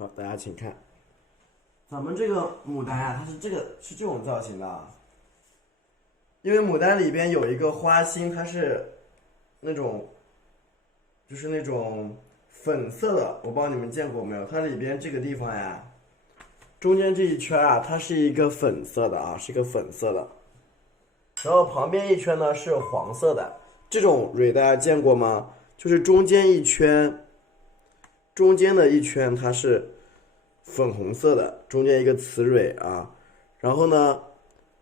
好，大家请看，咱们这个牡丹啊，它是这种造型的啊，因为牡丹里边有一个花心，它是那种就是那种粉色的，我不知道你们见过没有？它里边这个地方呀，中间这一圈啊，它是一个粉色的啊，是一个粉色的，然后旁边一圈呢是黄色的。这种蕊大家见过吗？就是中间一圈，中间的一圈它是粉红色的，中间一个雌蕊啊，然后呢，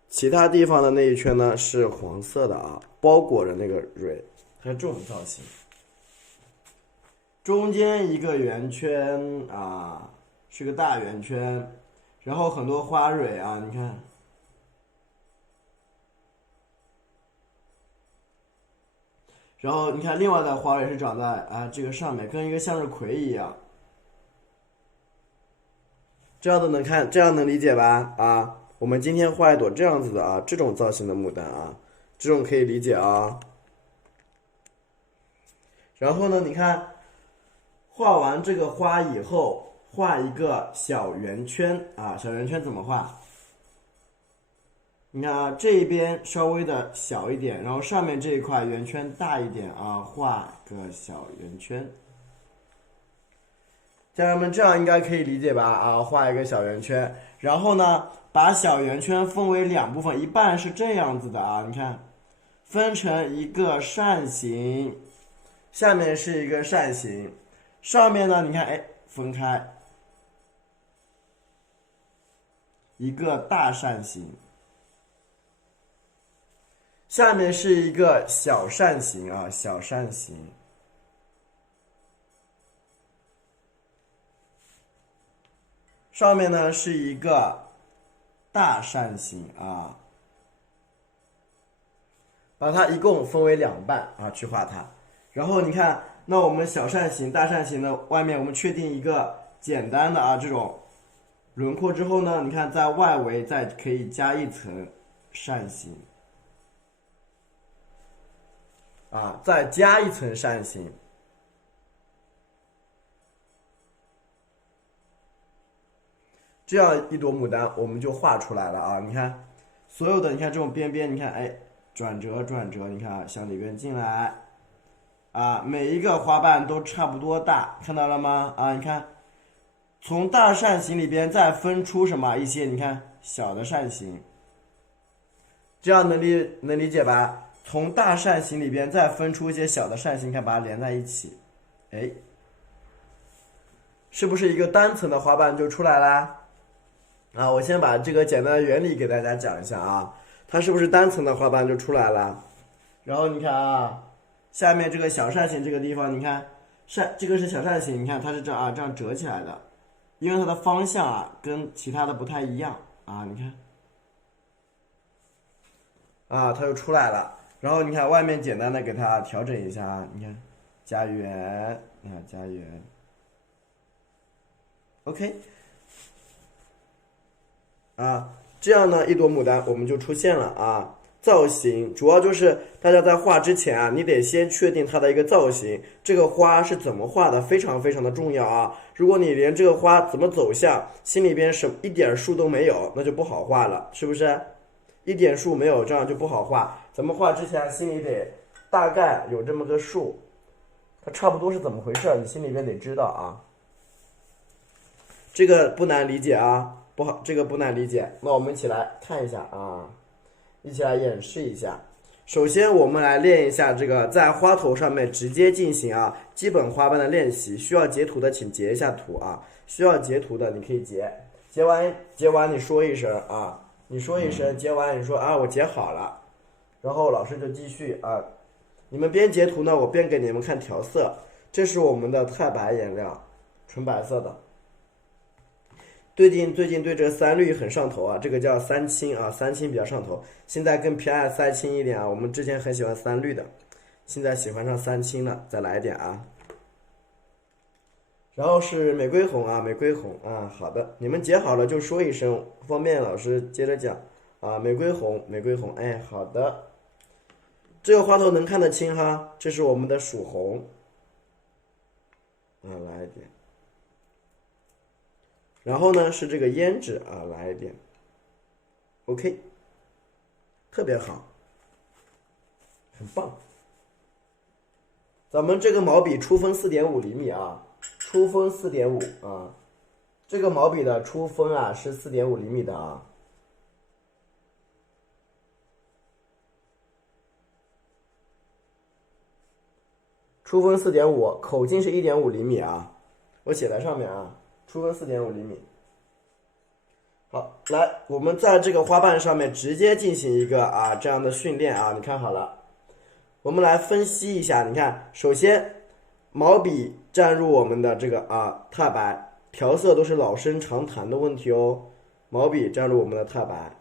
其他地方的那一圈呢是黄色的啊，包裹着那个蕊，它是这种造型。中间一个圆圈啊，是个大圆圈，然后很多花蕊啊，你看。然后你看，另外的花蕊是长在这个上面，跟一个向日葵一样。这样都能看，这样能理解吧？啊，我们今天画一朵这样子的啊，这种造型的牡丹啊，这种可以理解啊。然后呢，你看，画完这个花以后，画一个小圆圈啊，小圆圈怎么画？你看啊，这一边稍微的小一点，然后上面这一块圆圈大一点啊，画个小圆圈。家人们，这样应该可以理解吧？啊，画一个小圆圈，然后呢，把小圆圈分为两部分，一半是这样子的啊，你看，分成一个扇形，下面是一个扇形，上面呢，你看，哎，分开一个大扇形。下面是一个小扇形啊，小扇形。上面呢是一个大扇形啊，把它一共分为两半啊，去画它。然后你看，那我们小扇形、大扇形的外面，我们确定一个简单的这种轮廓之后呢，你看在外围再可以加一层扇形。再加一层扇形，这样一朵牡丹我们就画出来了啊！你看，所有的你看这种边边，你看哎，转折转折，你看向里边进来，每一个花瓣都差不多大，看到了吗？你看，从大扇形里边再分出什么一些，你看小的扇形，这样能理解吧？从大扇形里边再分出一些小的扇形，看把它连在一起，哎，是不是一个单层的花瓣就出来啦？我先把这个简单的原理给大家讲一下啊，它是不是单层的花瓣就出来了？然后你看啊，下面这个小扇形这个地方，你看这个是小扇形，你看它是这样折起来的，因为它的方向跟其他的不太一样你看它就出来了。然后你看外面简单的给它调整一下你看加圆，你看加圆 ，OK。这样呢，一朵牡丹我们就出现了啊。造型主要就是大家在画之前你得先确定它的一个造型，这个花是怎么画的，非常非常的重要啊。如果你连这个花怎么走向，心里边一点数都没有，那就不好画了，是不是？一点数没有，这样就不好画。咱们画之前心里得大概有这么个数，它差不多是怎么回事，你心里边得知道啊。这个不难理解啊。不好，这个不难理解。那我们一起来看一下一起来演示一下。首先，我们来练一下这个在花头上面直接进行基本花瓣的练习。需要截图的请截一下图需要截图的你可以截，截完你说一声你说一声，截完你说我截好了，然后老师就继续你们边截图呢，我边给你们看调色。这是我们的太白颜料，纯白色的。最近对这个三绿很上头这个叫三青三青比较上头。现在更偏爱三青一点我们之前很喜欢三绿的，现在喜欢上三青了，再来一点然后是玫瑰红玫瑰红好的，你们截好了就说一声，方便老师接着讲玫瑰红，玫瑰红，哎，好的。这个花头能看得清这是我们的曙红来一点。然后呢是这个胭脂啊，来一点 ，OK， 特别好，很棒。咱们这个毛笔出锋4.5厘米啊，出锋4.5啊，这个毛笔的出锋啊是4.5厘米的啊。出锋4.5，口径是1.5厘米啊，我写在上面啊，出锋4.5厘米。好，来，我们在这个花瓣上面直接进行一个啊这样的训练啊，你看好了，我们来分析一下，你看，首先毛笔占入我们的这个太白，调色都是老生常谈的问题哦，毛笔占入我们的太白。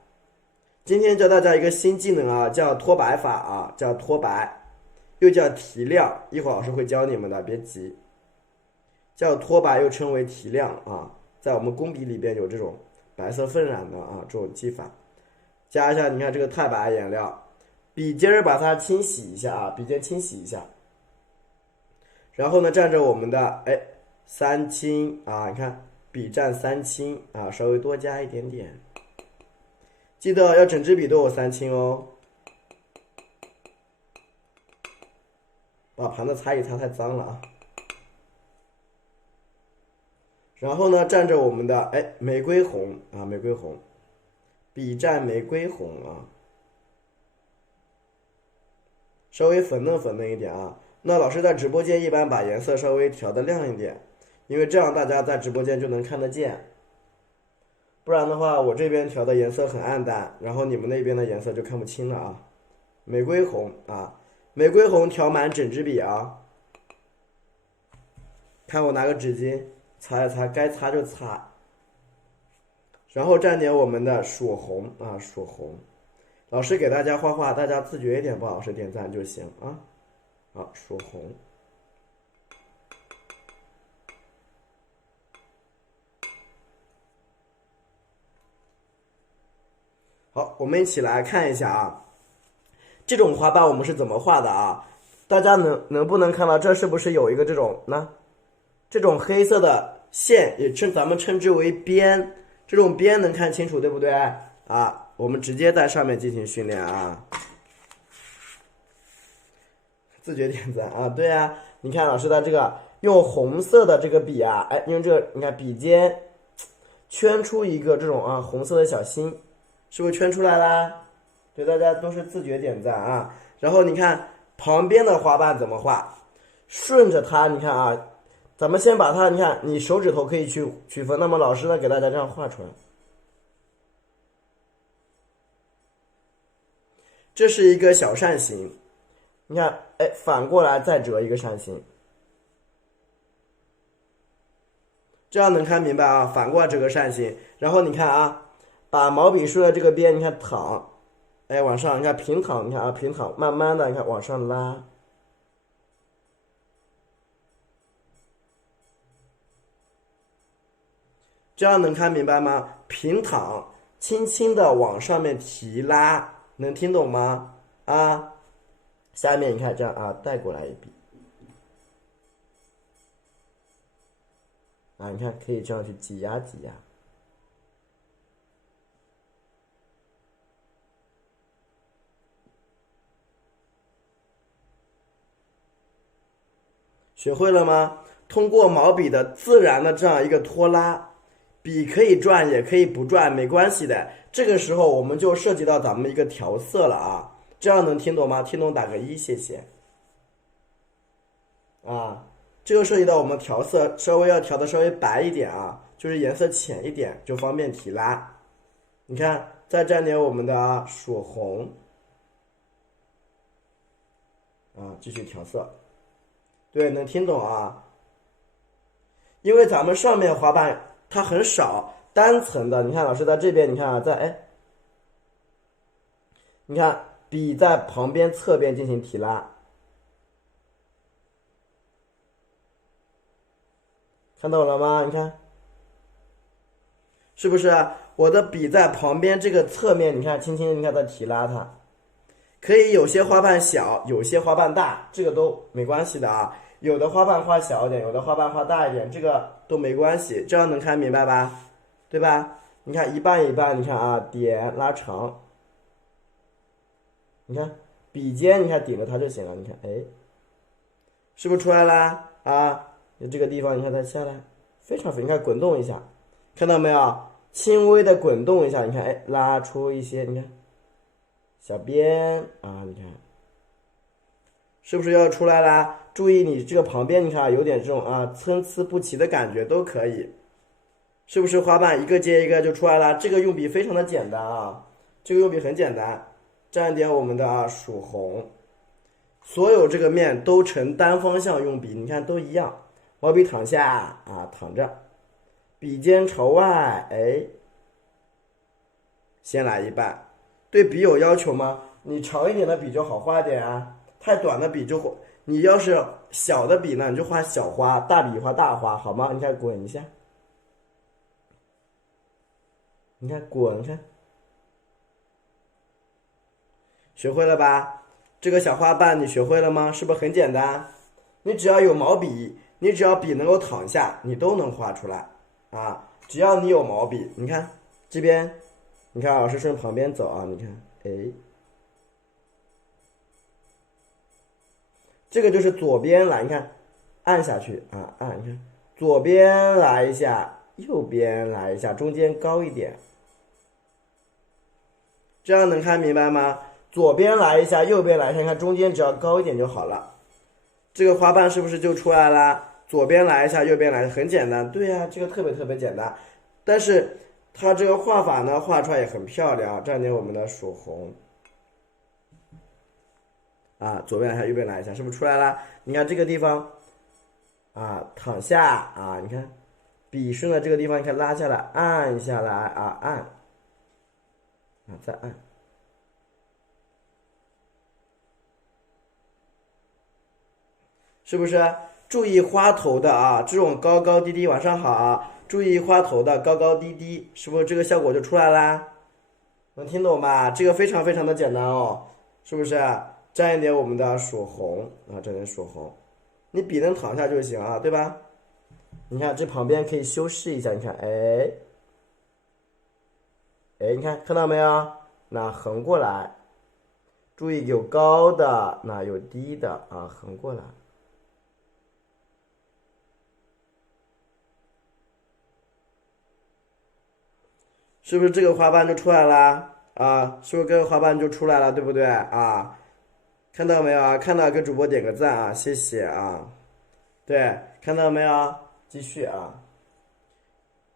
今天教大家一个新技能啊，叫脱白法啊，叫脱白。又叫提亮，一会儿老师会教你们的，别急。叫脱白又称为提亮啊，在我们工笔里边有这种白色phân染的啊这种技法。加一下，你看这个太白颜料，笔尖儿把它清洗一下啊，笔尖清洗一下。然后呢，蘸着我们的三青啊，你看笔蘸三青啊，稍微多加一点点。记得要整支笔都有三青哦。把盘子擦一擦，太脏了啊。然后呢，蘸着我们的玫瑰红啊，玫瑰红，笔蘸玫瑰红啊，稍微粉嫩粉嫩一点啊。那老师在直播间一般把颜色稍微调的亮一点，因为这样大家在直播间就能看得见。不然的话，我这边调的颜色很暗淡，然后你们那边的颜色就看不清了啊。玫瑰红啊。玫瑰红调满整支笔啊，看我拿个纸巾擦一擦，该擦就擦。然后蘸点我们的曙红啊，曙红。老师给大家画画，大家自觉一点，帮老师点赞就行啊。好，曙红。好，我们一起来看一下啊。这种花瓣我们是怎么画的啊？大家能不能看到这是不是有一个这种呢？这种黑色的线也咱们称之为边，这种边能看清楚对不对啊？我们直接在上面进行训练啊。自觉点赞啊，对啊，你看老师的这个用红色的这个笔啊，用这个你看笔尖圈出一个这种红色的小心，是不是圈出来啦？对，大家都是自觉点赞啊。然后你看旁边的花瓣怎么画，顺着它，你看啊，咱们先把它，你看你手指头可以区分，那么老师呢给大家这样画出来，这是一个小扇形，你看，反过来再折一个扇形，这样能看明白啊？反过来折个扇形，然后你看啊，把毛笔竖在这个边，你看躺。往上，你看平躺，你看啊，平躺，慢慢的，你看往上拉，这样能看明白吗？平躺，轻轻的往上面提拉，能听懂吗？啊，下面你看这样啊，带过来一笔，啊，你看可以这样去挤压挤压。学会了吗？通过毛笔的自然的这样一个拖拉，笔可以转也可以不转，没关系的。这个时候我们就涉及到咱们一个调色了啊，这样能听懂吗？听懂打个1，谢谢。啊，这就涉及到我们调色，稍微要调的稍微白一点啊，就是颜色浅一点，就方便提拉。你看，再蘸点我们的曙红，啊，继续调色。对，能听懂啊？因为咱们上面花瓣它很少，单层的。你看老师在这边，你看啊，你看笔在旁边侧边进行提拉，看到了吗？你看，是不是我的笔在旁边这个侧面？你看，轻轻，你看在提拉它。可以有些花瓣小，有些花瓣大，这个都没关系的啊。有的花瓣画小一点，有的花瓣画大一点，这个都没关系，这样能看明白吧？对吧？你看一半一半，你看啊，点拉长，你看笔尖，你看顶着它就行了。你看，哎，是不是出来啦？啊，这个地方你看它下来，非常你看滚动一下，看到没有？轻微的滚动一下，你看，哎，拉出一些，你看小边啊，你看是不是要出来啦？注意你这个旁边，你看啊，有点这种啊参差不齐的感觉都可以，是不是花瓣一个接一个就出来了？这个用笔非常的简单啊，这个用笔很简单，蘸点我们的曙红，所有这个面都呈单方向用笔，你看都一样，毛笔躺下啊，躺着，笔尖朝外，哎，先来一半。对笔有要求吗？你长一点的笔就好画点啊，太短的笔就你要是小的笔呢，你就画小花，大笔画大花，好吗？你看滚一下，你看滚，看，学会了吧？这个小花瓣你学会了吗？是不是很简单？你只要有毛笔，你只要笔能够躺下，你都能画出来啊！只要你有毛笔，你看这边，你看老师顺旁边走啊，你看，哎，这个就是左边来，你看按下去啊，按，你看左边来一下，右边来一下，中间高一点，这样能看明白吗？左边来一下，右边来一下，看中间只要高一点就好了。这个花瓣是不是就出来了？左边来一下，右边来一下，很简单。对呀，这个特别特别简单。但是它这个画法呢，画出来也很漂亮。蘸点我们的曙红啊，左边来一下，右边来一下，是不是出来了？你看这个地方啊，躺下啊，你看笔顺的这个地方，你看拉下来，按下来啊，按啊，再按。是不是？注意花头的啊，这种高高低低往上好，注意花头的高高低低，是不是这个效果就出来啦？能听懂吧？这个非常非常的简单哦，是不是？蘸一点我们的曙红啊，蘸点曙红，你笔能躺下就行啊，对吧？你看这旁边可以修饰一下，你看，哎，哎，你看看到没有？那横过来，注意有高的，那有低的啊，横过来。是不是这个花瓣就出来啦？啊，是不是这个花瓣就出来了，对不对啊？看到没有啊？看到给主播点个赞啊，谢谢啊。对，看到没有？继续啊，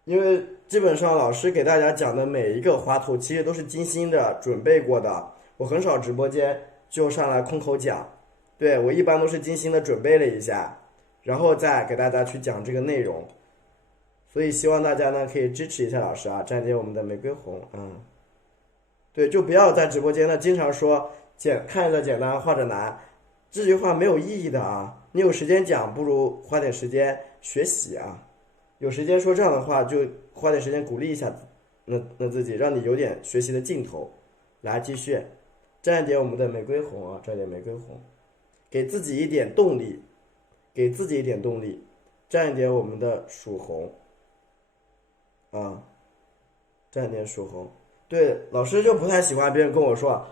因为基本上老师给大家讲的每一个花图，其实都是精心的准备过的。我很少直播间就上来空口讲，对，我一般都是精心的准备了一下，然后再给大家去讲这个内容。所以希望大家呢可以支持一下老师啊，蘸点我们的玫瑰红啊。对，就不要在直播间呢经常说看着简单画着难，这句话没有意义的啊。你有时间讲，不如花点时间学习啊。有时间说这样的话，就花点时间鼓励一下那自己，让你有点学习的劲头。来继续，蘸一点我们的玫瑰红啊，蘸点玫瑰红，给自己一点动力，给自己一点动力。蘸一点我们的曙红啊，蘸一点曙红。对，老师就不太喜欢别人跟我说，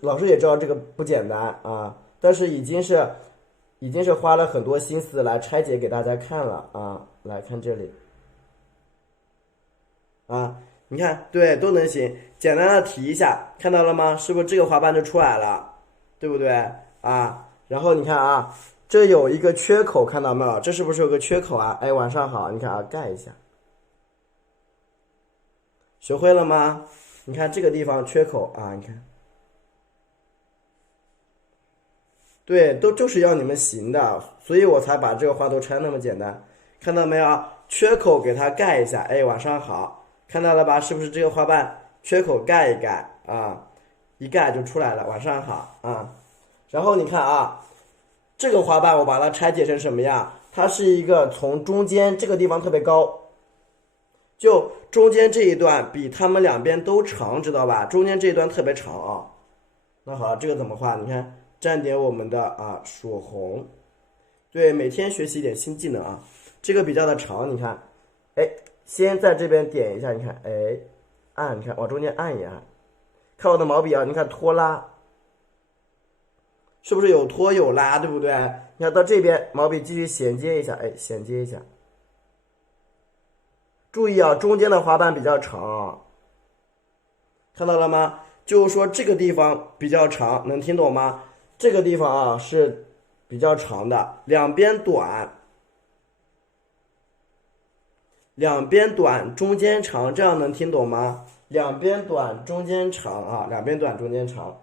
老师也知道这个不简单啊，但是已经是花了很多心思来拆解给大家看了啊。来看这里啊，你看，对，都能行。简单的提一下，看到了吗？是不是这个花瓣就出来了，对不对啊？然后你看啊，这有一个缺口，看到没有？这是不是有个缺口啊？哎，晚上好，你看啊，盖一下。学会了吗？你看这个地方缺口啊，你看，对，就是要你们行的，所以我才把这个花头拆那么简单，看到没有？缺口给它盖一下，哎，晚上好，看到了吧？是不是这个花瓣缺口盖一盖啊？一盖就出来了，晚上好啊。然后你看啊，这个花瓣我把它拆解成什么样？它是一个从中间这个地方特别高。就中间这一段比它们两边都长，知道吧？中间这一段特别长啊。那好了，这个怎么画？你看，蘸点我们的曙红。对，每天学习一点新技能啊。这个比较的长，你看，哎，先在这边点一下，你看，哎，按，你看往中间按一按，看我的毛笔啊，你看拖拉，是不是有拖有拉，对不对？你看到这边毛笔继续衔接一下，哎，衔接一下。注意啊，中间的花瓣比较长，看到了吗？就是说这个地方比较长，能听懂吗？这个地方啊是比较长的，两边短，中间长，这样能听懂吗？两边短，中间长啊，两边短，中间长。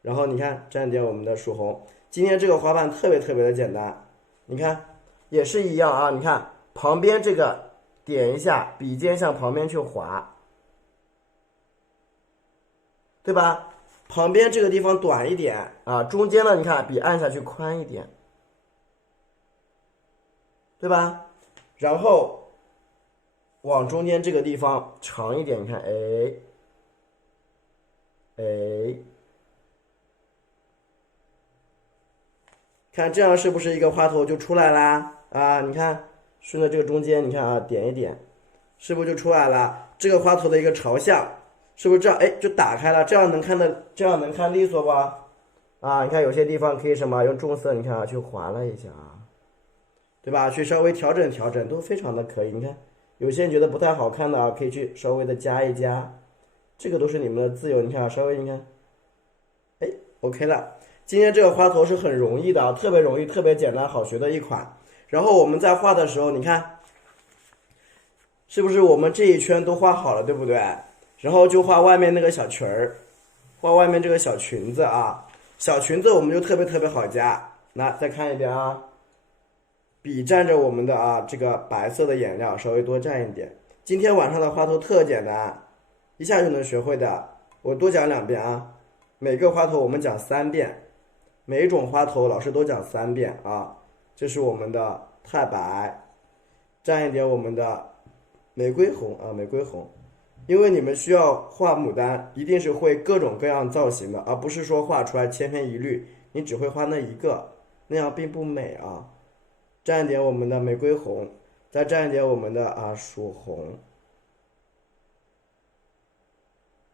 然后你看蘸点我们的曙红，今天这个花瓣特别特别的简单，你看也是一样啊，你看旁边这个点一下，笔尖向旁边去划，对吧？旁边这个地方短一点啊，中间呢你看笔按下去宽一点，对吧？然后往中间这个地方长一点，你看，哎，哎，看这样是不是一个花头就出来啦？啊，你看顺着这个中间，你看啊，点一点，是不是就出来了？这个花头的一个朝向，是不是这样？哎，就打开了，这样能看利索不？啊，你看有些地方可以什么用重色，你看啊，去划了一下啊，对吧？去稍微调整调整，都非常的可以。你看有些人觉得不太好看的啊，可以去稍微的加一加，这个都是你们的自由。你看啊，稍微你看，哎，OK 了。今天这个花头是很容易的啊，特别容易，特别简单好学的一款。然后我们在画的时候，你看是不是我们这一圈都画好了，对不对？然后就画外面那个小裙儿，画外面这个小裙子啊，小裙子我们就特别特别好加。那再看一遍啊，笔蘸着我们的啊这个白色的颜料，稍微多蘸一点。今天晚上的花头特简单，一下就能学会的。我多讲2遍啊，每个花头我们讲3遍。每一种花头老师都讲3遍啊，这是我们的太白，蘸一点我们的玫瑰红啊，玫瑰红，因为你们需要画牡丹，一定是会各种各样造型的，而不是说画出来千篇一律，你只会画那一个，那样并不美啊。蘸一点我们的玫瑰红，再蘸一点我们的啊曙红，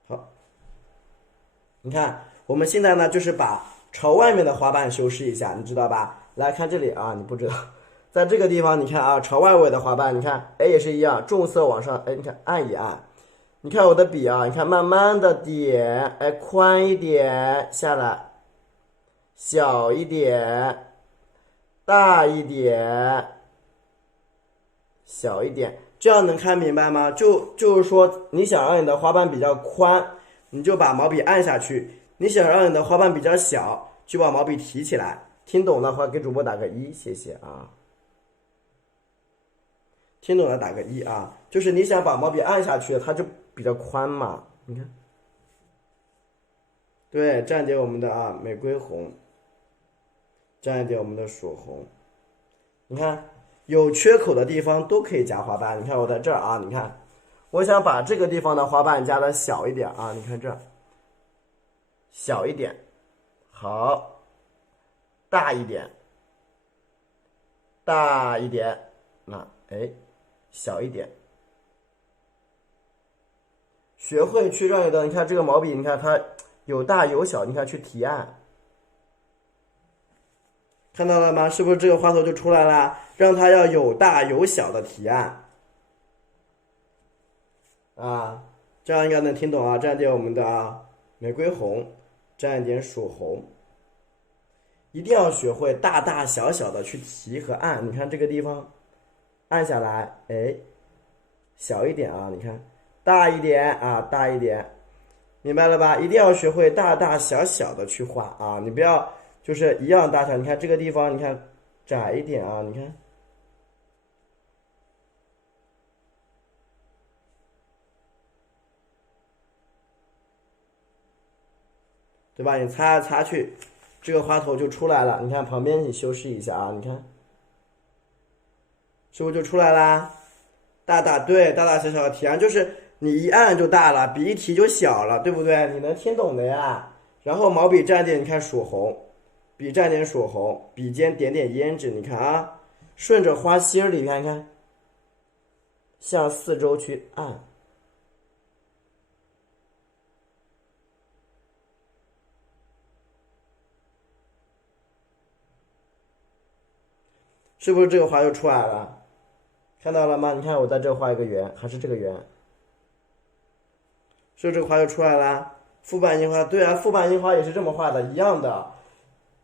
好，你看我们现在呢就是把朝外面的花瓣修饰一下，你知道吧？来看这里啊，你不知道，在这个地方你看啊，朝外围的花瓣，你看，哎也是一样，重色往上，哎你看按一按，你看我的笔啊，你看慢慢的点，哎宽一点下来，小一点，大一点，小一点，这样能看明白吗？就是说你想让你的花瓣比较宽，你就把毛笔按下去。你想让你的花瓣比较小，就把毛笔提起来。听懂的话给主播打个1，谢谢啊。听懂的打个1啊，就是你想把毛笔按下去，它就比较宽嘛。你看，对，蘸点我们的啊玫瑰红，蘸一点我们的曙红。你看有缺口的地方都可以加花瓣。你看我在这儿啊，你看，我想把这个地方的花瓣加的小一点啊。你看这儿。小一点，好，大一点，大一点，那哎，小一点，学会去让你的，你看这个毛笔，你看它有大有小，你看去提按，看到了吗？是不是这个花头就出来了？让它要有大有小的提按，啊，这样应该能听懂啊。蘸点我们的啊玫瑰红。蘸一点曙红，一定要学会大大小小的去提和按。你看这个地方，按下来，哎，小一点啊，你看，大一点啊，大一点，明白了吧？一定要学会大大小小的去画啊，你不要就是一样大小。你看这个地方，你看窄一点啊，你看。对吧？你擦来擦去，这个花头就出来了。你看旁边你修饰一下啊，你看，是不是就出来啦？对，大大小小的提按，就是你一按就大了，笔一提就小了，对不对？你能听懂的呀。然后毛笔蘸点，你看曙红，笔蘸点曙红，笔尖点点胭脂，你看啊，顺着花心儿里面看，向四周去按，是不是这个花就出来了？看到了吗？你看我在这画一个圆，还是这个圆，是不是这个花就出来了？复瓣樱花，对啊，复瓣樱花也是这么画的，一样的。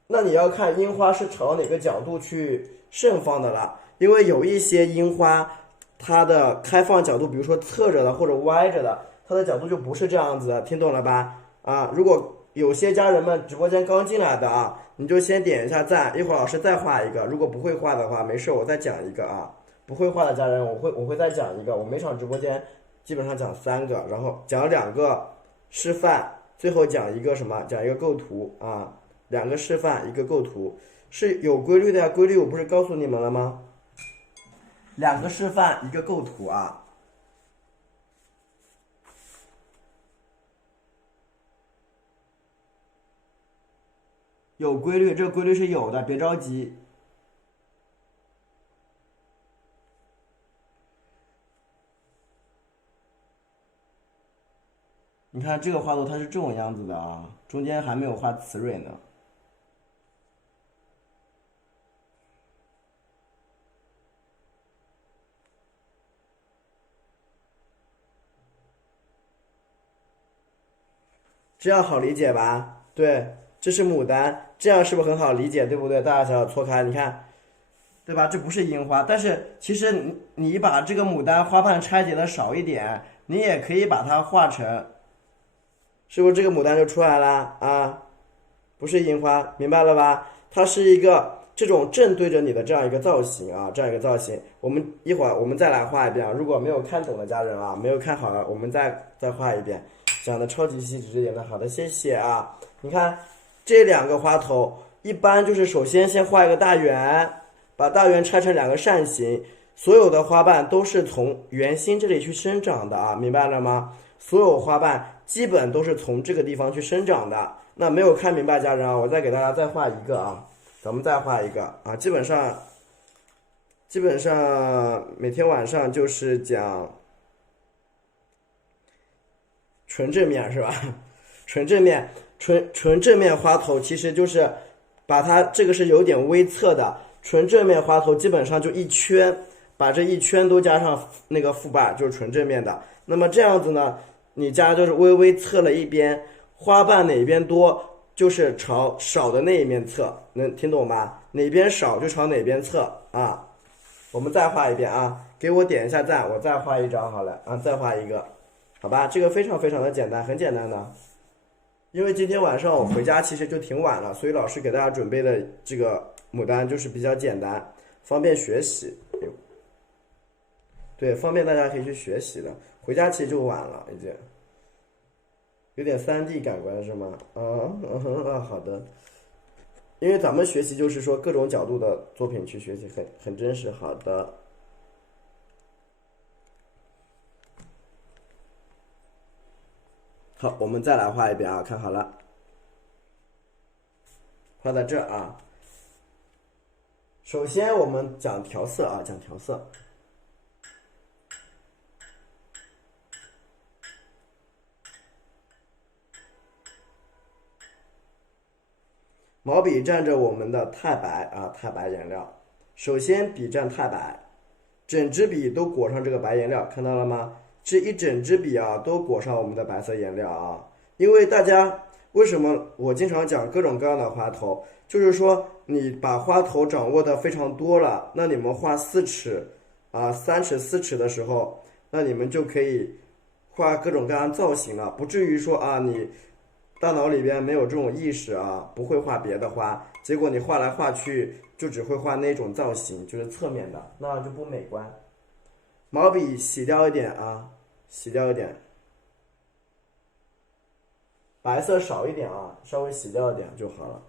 那你要看樱花是朝哪个角度去盛放的了，因为有一些樱花，它的开放角度，比如说侧着的或者歪着的，它的角度就不是这样子的，听懂了吧？啊，如果有些家人们直播间刚进来的啊，你就先点一下赞，一会儿老师再画一个。如果不会画的话，没事，我再讲一个啊。不会画的家人，我会再讲一个。我每场直播间基本上讲3个，然后讲2个示范，最后讲一个什么？讲一个构图啊。2个示范，一个构图，是有规律的呀。规律我不是告诉你们了吗？2个示范，一个构图啊。有规律，这个规律是有的，别着急。你看这个花朵它是这种样子的啊，中间还没有画雌蕊呢。这样好理解吧？对，这是牡丹，这样是不是很好理解？对不对？大家小小错开，你看，对吧？这不是樱花，但是其实你把这个牡丹花瓣拆解的少一点，你也可以把它画成，是不是这个牡丹就出来了啊？不是樱花，明白了吧？它是一个这种正对着你的这样一个造型啊，这样一个造型。我们一会儿我们再来画一遍啊，如果没有看懂的家人啊，没有看好了，我们再画一遍。讲的超级细致一点的，好的，谢谢啊。你看这2个花头，一般就是首先先画一个大圆，把大圆拆成2个扇形，所有的花瓣都是从圆心这里去生长的啊，明白了吗？所有花瓣基本都是从这个地方去生长的。那没有看明白家人啊，我再给大家再画一个啊，咱们再画一个啊，基本上每天晚上就是讲纯正面是吧？纯正面，纯正面花头其实就是把它这个是有点微侧的，纯正面花头基本上就一圈，把这一圈都加上那个复瓣，就是纯正面的。那么这样子呢，你家就是微微侧了一边，花瓣哪边多就是朝少的那一面侧，能听懂吧？哪边少就朝哪边侧啊。我们再画一遍啊，给我点一下赞，我再画一张好了啊，再画一个。好吧，这个非常非常的简单，很简单的。因为今天晚上我回家其实就挺晚了，所以老师给大家准备的这个牡丹就是比较简单，方便学习。对，方便大家可以去学习的。回家其实就晚了，已经有点3D 感官是吗？好的。因为咱们学习就是说各种角度的作品去学习，很真实。好的。好，我们再来画一遍啊，看好了，画在这儿啊。首先我们讲调色啊，讲调色。毛笔蘸着我们的太白啊，太白颜料。首先笔蘸太白，整支笔都裹上这个白颜料，看到了吗？这一整支笔啊，都裹上我们的白色颜料啊。因为大家为什么我经常讲各种各样的花头，就是说你把花头掌握的非常多了，那你们画4尺啊、3尺、4尺的时候，那你们就可以画各种各样造型了，不至于说啊你大脑里边没有这种意识啊，不会画别的花，结果你画来画去就只会画那种造型，就是侧面的，那就不美观。毛笔洗掉一点啊，洗掉一点，白色少一点啊，稍微洗掉一点就好了。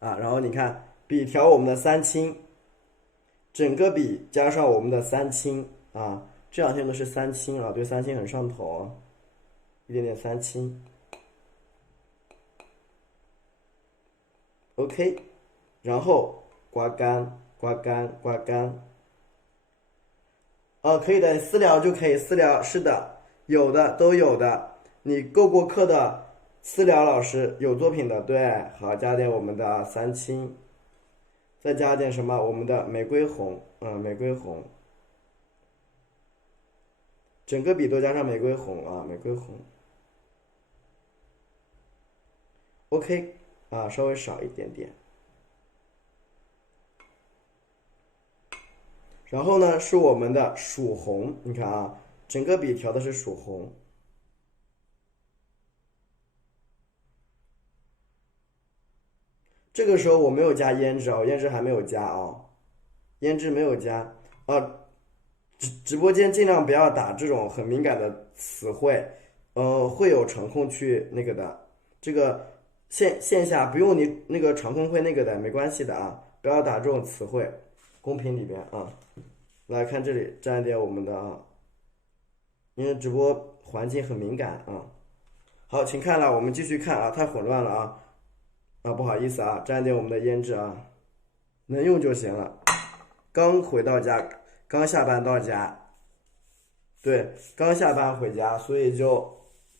啊，然后你看笔调我们的3清，整个笔加上我们的3清啊，这2天都是3清啊，对3清很上头啊，一点点3清。OK，然后刮干刮干刮干。可以的，私聊就可以私聊，是的，有的都有的。你购过课的私聊老师有作品的，对，好，加点我们的三青，再加点什么？我们的玫瑰红，玫瑰红，整个笔都加上玫瑰红啊，玫瑰红，OK 啊，稍微少一点点。然后呢，是我们的曙红，你看啊，整个笔调的是曙红。这个时候我没有加胭脂啊，我胭脂还没有加啊，胭脂没有加啊。直播间尽量不要打这种很敏感的词汇，会有场控去那个的。这个线下不用你那个场控会那个的，没关系的啊，不要打这种词汇。公屏里边啊，来看这里沾一点我们的啊，因为直播环境很敏感啊。好，请看了，我们继续看啊，太混乱了啊。不好意思啊，沾点我们的胭脂啊，能用就行了。刚回到家，刚下班到家，对，刚下班回家，所以就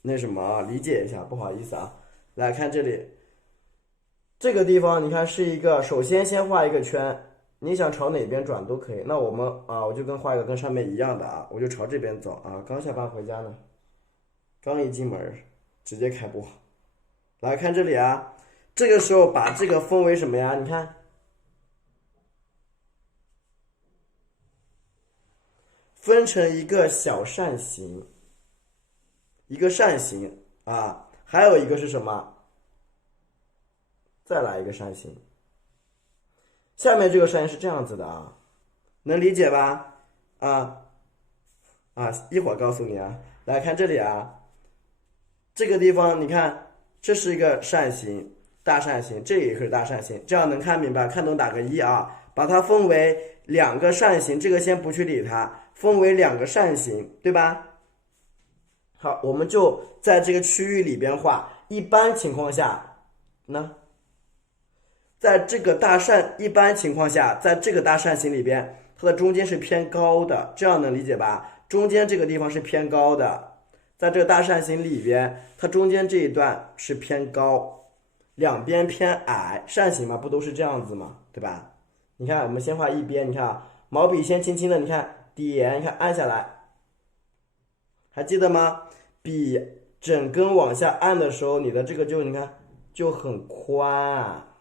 那什么啊，理解一下，不好意思啊。来看这里，这个地方你看是一个，首先画一个圈，你想朝哪边转都可以。那我们啊，我就画一个跟上面一样的啊，我就朝这边走啊。刚下班回家呢，刚一进门直接开播。来看这里啊。这个时候把这个分为什么呀？你看，分成一个小扇形，一个扇形啊，还有一个是什么？再来一个扇形。下面这个扇形是这样子的啊，能理解吧？一会儿告诉你啊。来看这里啊，这个地方你看，这是一个扇形。大扇形，这也是大扇形，这样能看明白，看懂打个一啊。把它分为两个扇形，这个先不去理它，分为两个扇形，对吧？好，我们就在这个区域里边画。一般情况下，在这个一般情况下，在这个大扇形里边，它的中间是偏高的，这样能理解吧？中间这个地方是偏高的，在这个大扇形里边，它中间这一段是偏高。两边偏矮，扇形嘛，不都是这样子嘛，对吧？你看，我们先画一边，你看啊，毛笔先轻轻的，你看点，你看按下来，还记得吗？笔整根往下按的时候，你的这个你看就很宽啊，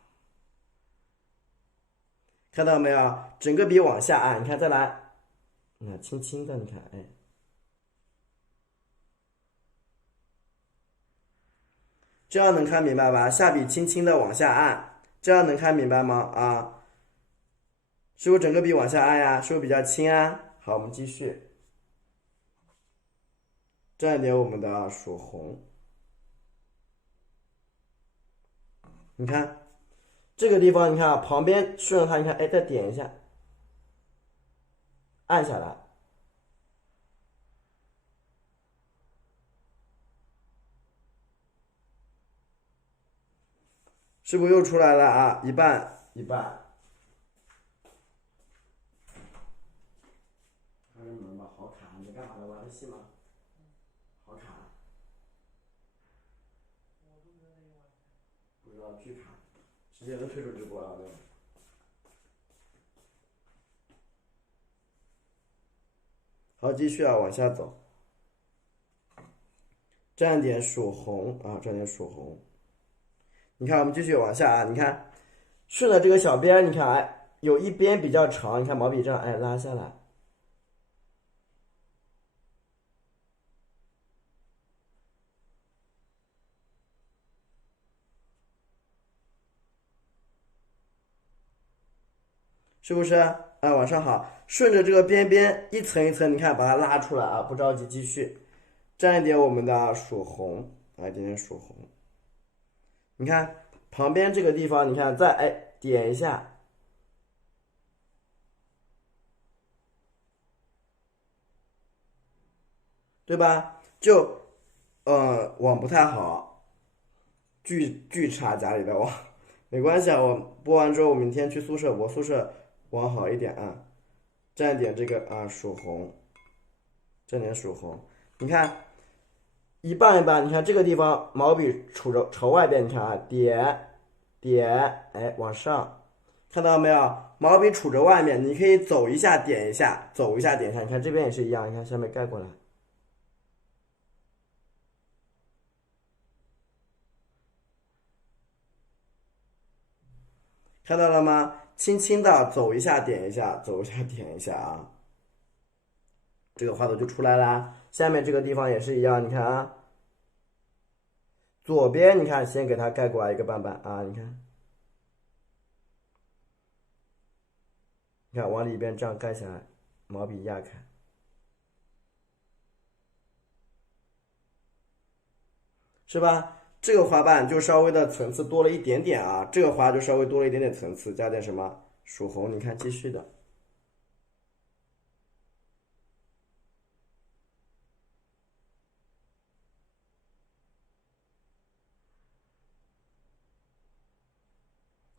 看到没有？整个笔往下按，你看再来，轻轻的，你看，哎。这样能看明白吧？下笔轻轻的往下按，这样能看明白吗？啊，是不是整个笔往下按呀？是不是比较轻啊？好，我们继续，蘸一点我们的曙红。你看这个地方，你看旁边顺着它，你看，哎，再点一下，按下来。是不是又出来了啊？一半一半。开门吧，好卡！你在干嘛呢？玩游戏吗？好卡！不知道，巨卡，直接都退出直播了，对吧？好，继续啊，往下走。蘸点曙红啊，蘸点曙红。你看，我们继续往下啊，你看，顺着这个小边，你看，哎，有一边比较长，你看毛笔这样，哎，拉下来，是不是？往上好，顺着这个边边一层一层，你看把它拉出来啊，不着急，继续，蘸一点我们的曙红，来点点曙红。你看旁边这个地方，你看再点一下。对吧？就网不太好，巨差家里的网，没关系啊。我播完之后，我明天去宿舍，我宿舍往好一点啊，蘸点这个啊曙红，蘸点曙红。你看一半一半，你看这个地方毛笔朝外边，你看啊，点，哎，往上，看到没有？毛笔杵着外面，你可以走一下点一下，走一下点一下。你看这边也是一样，你看下面盖过来，看到了吗？轻轻的走一下点一下，走一下点一下啊，这个花朵就出来啦。下面这个地方也是一样，你看啊，左边你看先给它盖过来一个半半啊，你看，你看往里边这样盖下来，毛笔压开。是吧？这个花瓣就稍微的层次多了一点点啊，这个花就稍微多了一点点层次，加点什么曙红？你看，继续的，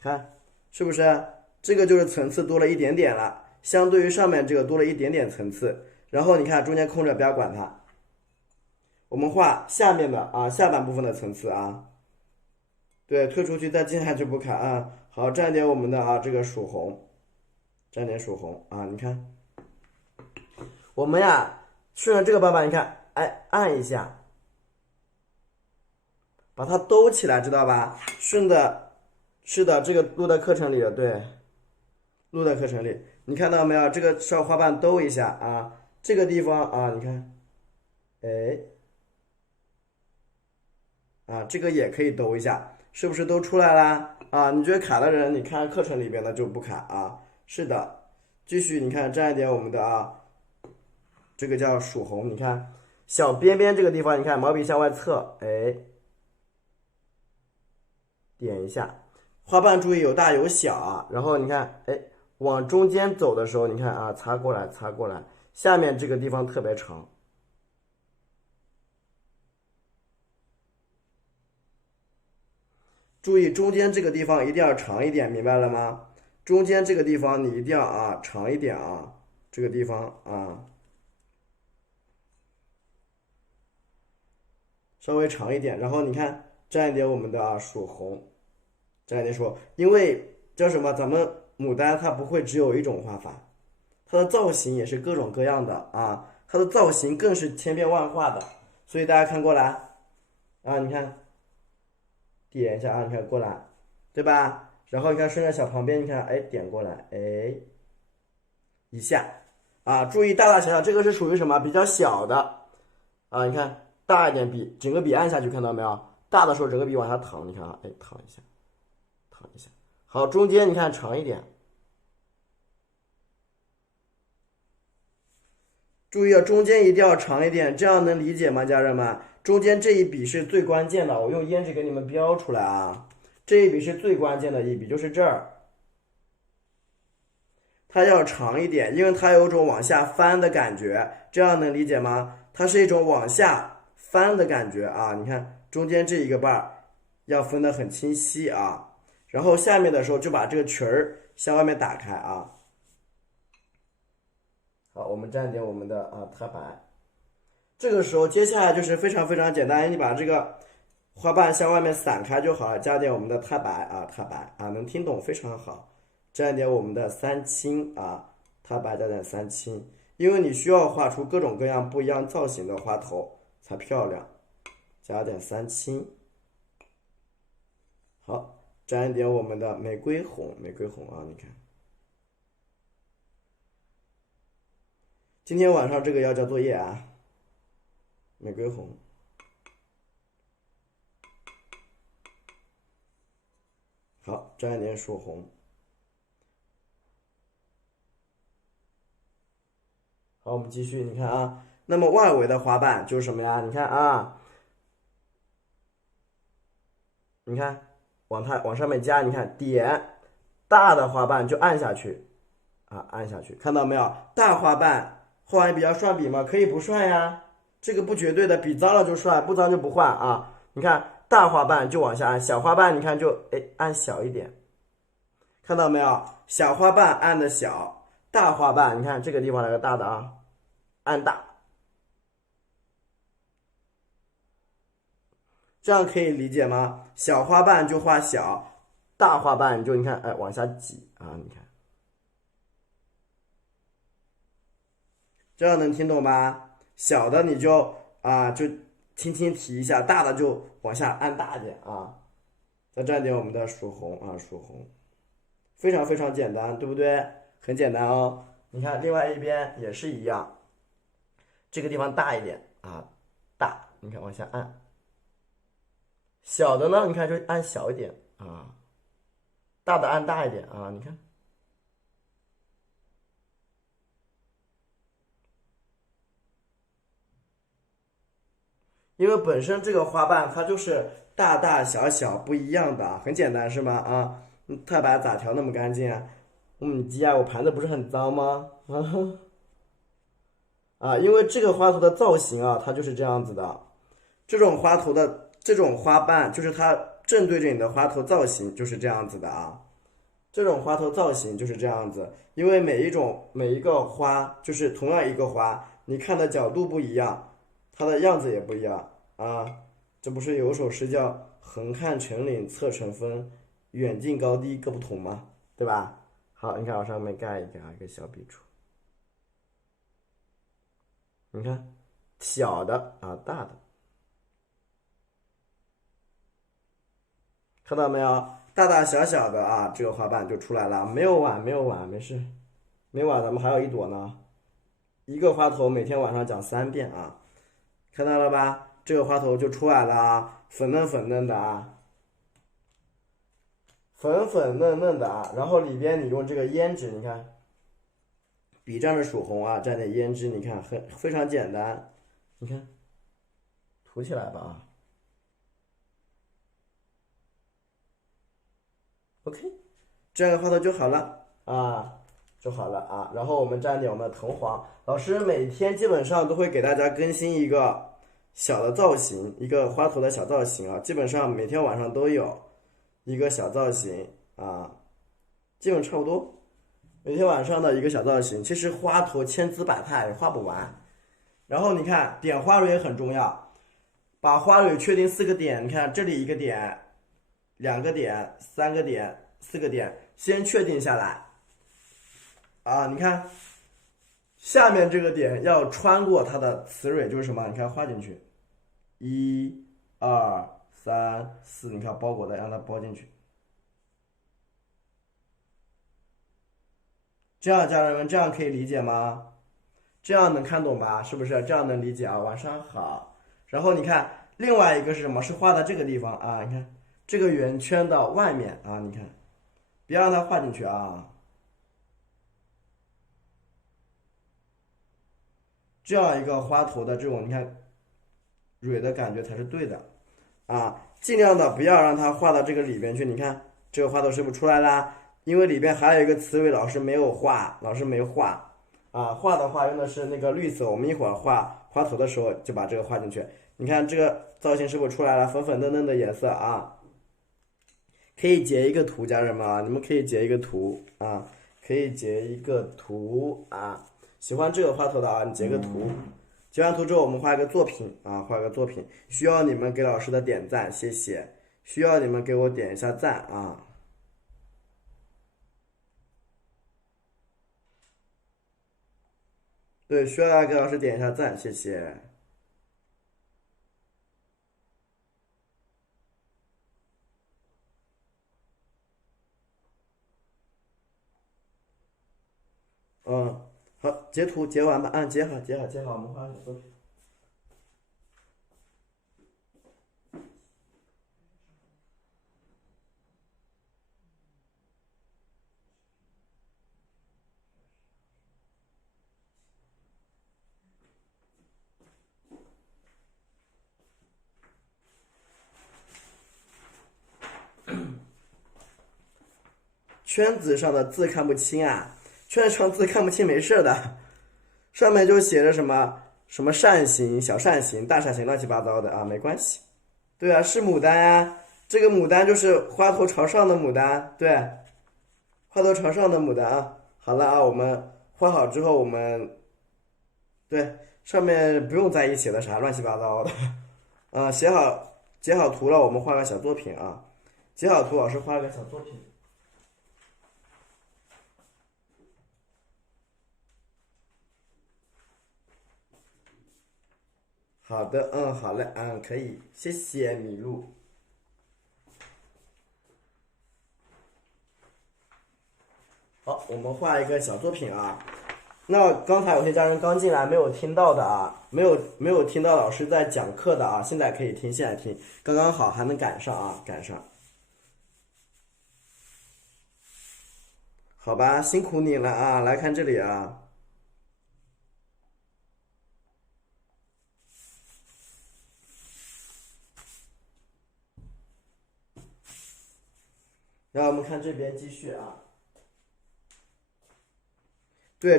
看是不是？这个就是层次多了一点点了，相对于上面这个多了一点点层次。然后你看中间空着，不要管它，我们画下面的啊下半部分的层次啊。对，退出去再进来就不看啊。好，蘸点我们的啊这个曙红，蘸点曙红啊，你看。我们呀，顺着这个爸爸，你看，哎，按一下，把它兜起来，知道吧？顺的，是的，这个录在课程里了，对，录在课程里。你看到没有？这个小花瓣兜一下啊，这个地方啊，你看，哎，啊，这个也可以兜一下，是不是都出来啦？啊，你觉得卡的人，你看课程里边的就不卡啊。是的，继续，你看蘸一点我们的啊，这个叫曙红，你看小边边这个地方，你看毛笔向外侧，哎。点一下，花瓣注意有大有小啊。然后你看，哎，往中间走的时候，你看啊，擦过来，擦过来，下面这个地方特别长，注意中间这个地方一定要长一点，明白了吗？中间这个地方你一定要啊长一点啊，这个地方啊稍微长一点。然后你看蘸一点我们的啊曙红，蘸一点说，因为叫什么？咱们牡丹它不会只有一种画法。它的造型也是各种各样的啊，它的造型更是千变万化的，所以大家看过来啊，你看点一下啊，你看过来，对吧？然后你看顺着小旁边，你看哎点过来，哎一下啊，注意大大小小，这个是属于什么比较小的啊？你看大一点笔，整个笔按下去，看到没有？大的时候整个笔往下淌，你看啊，哎淌一下，淌一下，好，中间你看长一点。注意啊，中间一定要长一点，这样能理解吗，家人们？中间这一笔是最关键的，我用胭脂给你们标出来啊。这一笔是最关键的一笔，就是这儿，它要长一点，因为它有种往下翻的感觉，这样能理解吗？它是一种往下翻的感觉啊。你看中间这一个瓣儿要分得很清晰啊，然后下面的时候就把这个裙儿向外面打开啊。好，我们蘸点我们的啊太白。这个时候，接下来就是非常非常简单，你把这个花瓣向外面散开就好了，加点我们的太白啊，太白啊，能听懂非常好。蘸点我们的三青啊，太白加点三青，因为你需要画出各种各样不一样造型的花头才漂亮，加点三青。好，蘸一点我们的玫瑰红，玫瑰红啊，你看，今天晚上这个要交作业啊，玫瑰红。好，蘸一点曙红。好，我们继续，你看啊，那么外围的花瓣就是什么呀？你看啊，你看往上面加，你看点大的花瓣就按下去啊，按下去，看到没有？大花瓣画完笔要涮笔吗？可以不涮呀，这个不绝对的，笔脏了就涮，不脏就不换啊。你看大花瓣就往下按，小花瓣你看就哎按小一点，看到没有？小花瓣按的小，大花瓣你看这个地方来个大的啊，按大，这样可以理解吗？小花瓣就画小，大花瓣就你看，哎，往下挤啊，你看，这样能听懂吧？小的你就轻轻提一下，大的就往下按大一点啊。再蘸点我们的曙红啊，曙红，非常非常简单，对不对？很简单哦。你看另外一边也是一样，这个地方大一点啊，大，你看往下按。小的呢，你看就按小一点啊，大的按大一点啊，你看。因为本身这个花瓣它就是大大小小不一样的，很简单是吗？啊，太白咋调那么干净啊？鸡啊，我盘子不是很脏吗？啊，因为这个花图的造型啊，它就是这样子的。这种花图的这种花瓣，就是它正对着你的花头造型就是这样子的啊。这种花头造型就是这样子，因为每一个花就是同样一个花，你看的角度不一样，它的样子也不一样啊。这不是有首诗叫"横看成岭侧成峰，远近高低各不同"吗？对吧？好，你看我上面盖一个小笔触，你看小的啊，大的，看到没有？大大小小的啊，这个花瓣就出来了。没有晚，没有晚，没事，没晚，咱们还有一朵呢。一个花头每天晚上讲3遍啊，看到了吧？这个花头就出来了啊，粉嫩粉嫩的啊，粉粉嫩嫩的啊。然后里边你用这个胭脂，你看，笔蘸着曙红啊，蘸点胭脂，你看非常简单，你看涂起来吧啊。OK，这样的花头就好了啊，就好了啊。然后我们蘸点我们的藤黄，老师每天基本上都会给大家更新一个小的造型，一个花头的小造型啊，基本上每天晚上都有一个小造型啊，基本差不多。每天晚上的一个小造型，其实花头千姿百态，画不完。然后你看点花蕊也很重要，把花蕊确定4个点，你看这里一个点，2个点、3个点、4个点，先确定下来啊。你看下面这个点要穿过它的雌蕊，就是什么？你看画进去，1、2、3、4，你看包裹的，让它包进去。这样，家人们，这样可以理解吗？这样能看懂吧？是不是？这样能理解啊？晚上好。然后你看，另外一个是什么？是画在这个地方啊。你看这个圆圈的外面啊，你看，别让它画进去啊。这样一个花头的这种，你看蕊的感觉才是对的啊。尽量的不要让它画到这个里边去。你看这个花头是不是出来啦？因为里边还有一个雌蕊，老师没有画，老师没画。啊，画的话用的是那个绿色，我们一会儿画花头的时候就把这个画进去。你看这个造型是不是出来了？粉粉嫩嫩的颜色啊，可以截一个图，家人们啊，你们可以截一个图啊，可以截一个图啊。喜欢这个花头的啊，你截个图，截完图之后我们画一个作品啊，画个作品，需要你们给老师的点赞，谢谢，需要你们给我点一下赞啊。对，需要大家给老师点一下赞，谢谢。嗯，好，截图截完吧，截好，截好，截好，我们画小作品。圈子上的字看不清啊，圈子上字看不清没事的，上面就写着什么什么扇形、小扇形、大扇形，乱七八糟的啊，没关系。对啊，是牡丹呀，这个牡丹就是花头朝上的牡丹，对。花头朝上的牡丹啊。好了啊，我们画好之后，对上面不用在意写的啥乱七八糟的。截好图了，我们画个小作品啊。截好图，老师画个小作品。好的，好嘞，可以，谢谢麋鹿。好，我们画一个小作品啊。那刚才有些家人刚进来没有听到的啊，没有听到老师在讲课的啊，现在可以听，现在听，刚刚好还能赶上啊，赶上。好吧，辛苦你了啊，来看这里啊。然后我们看这边继续啊。对，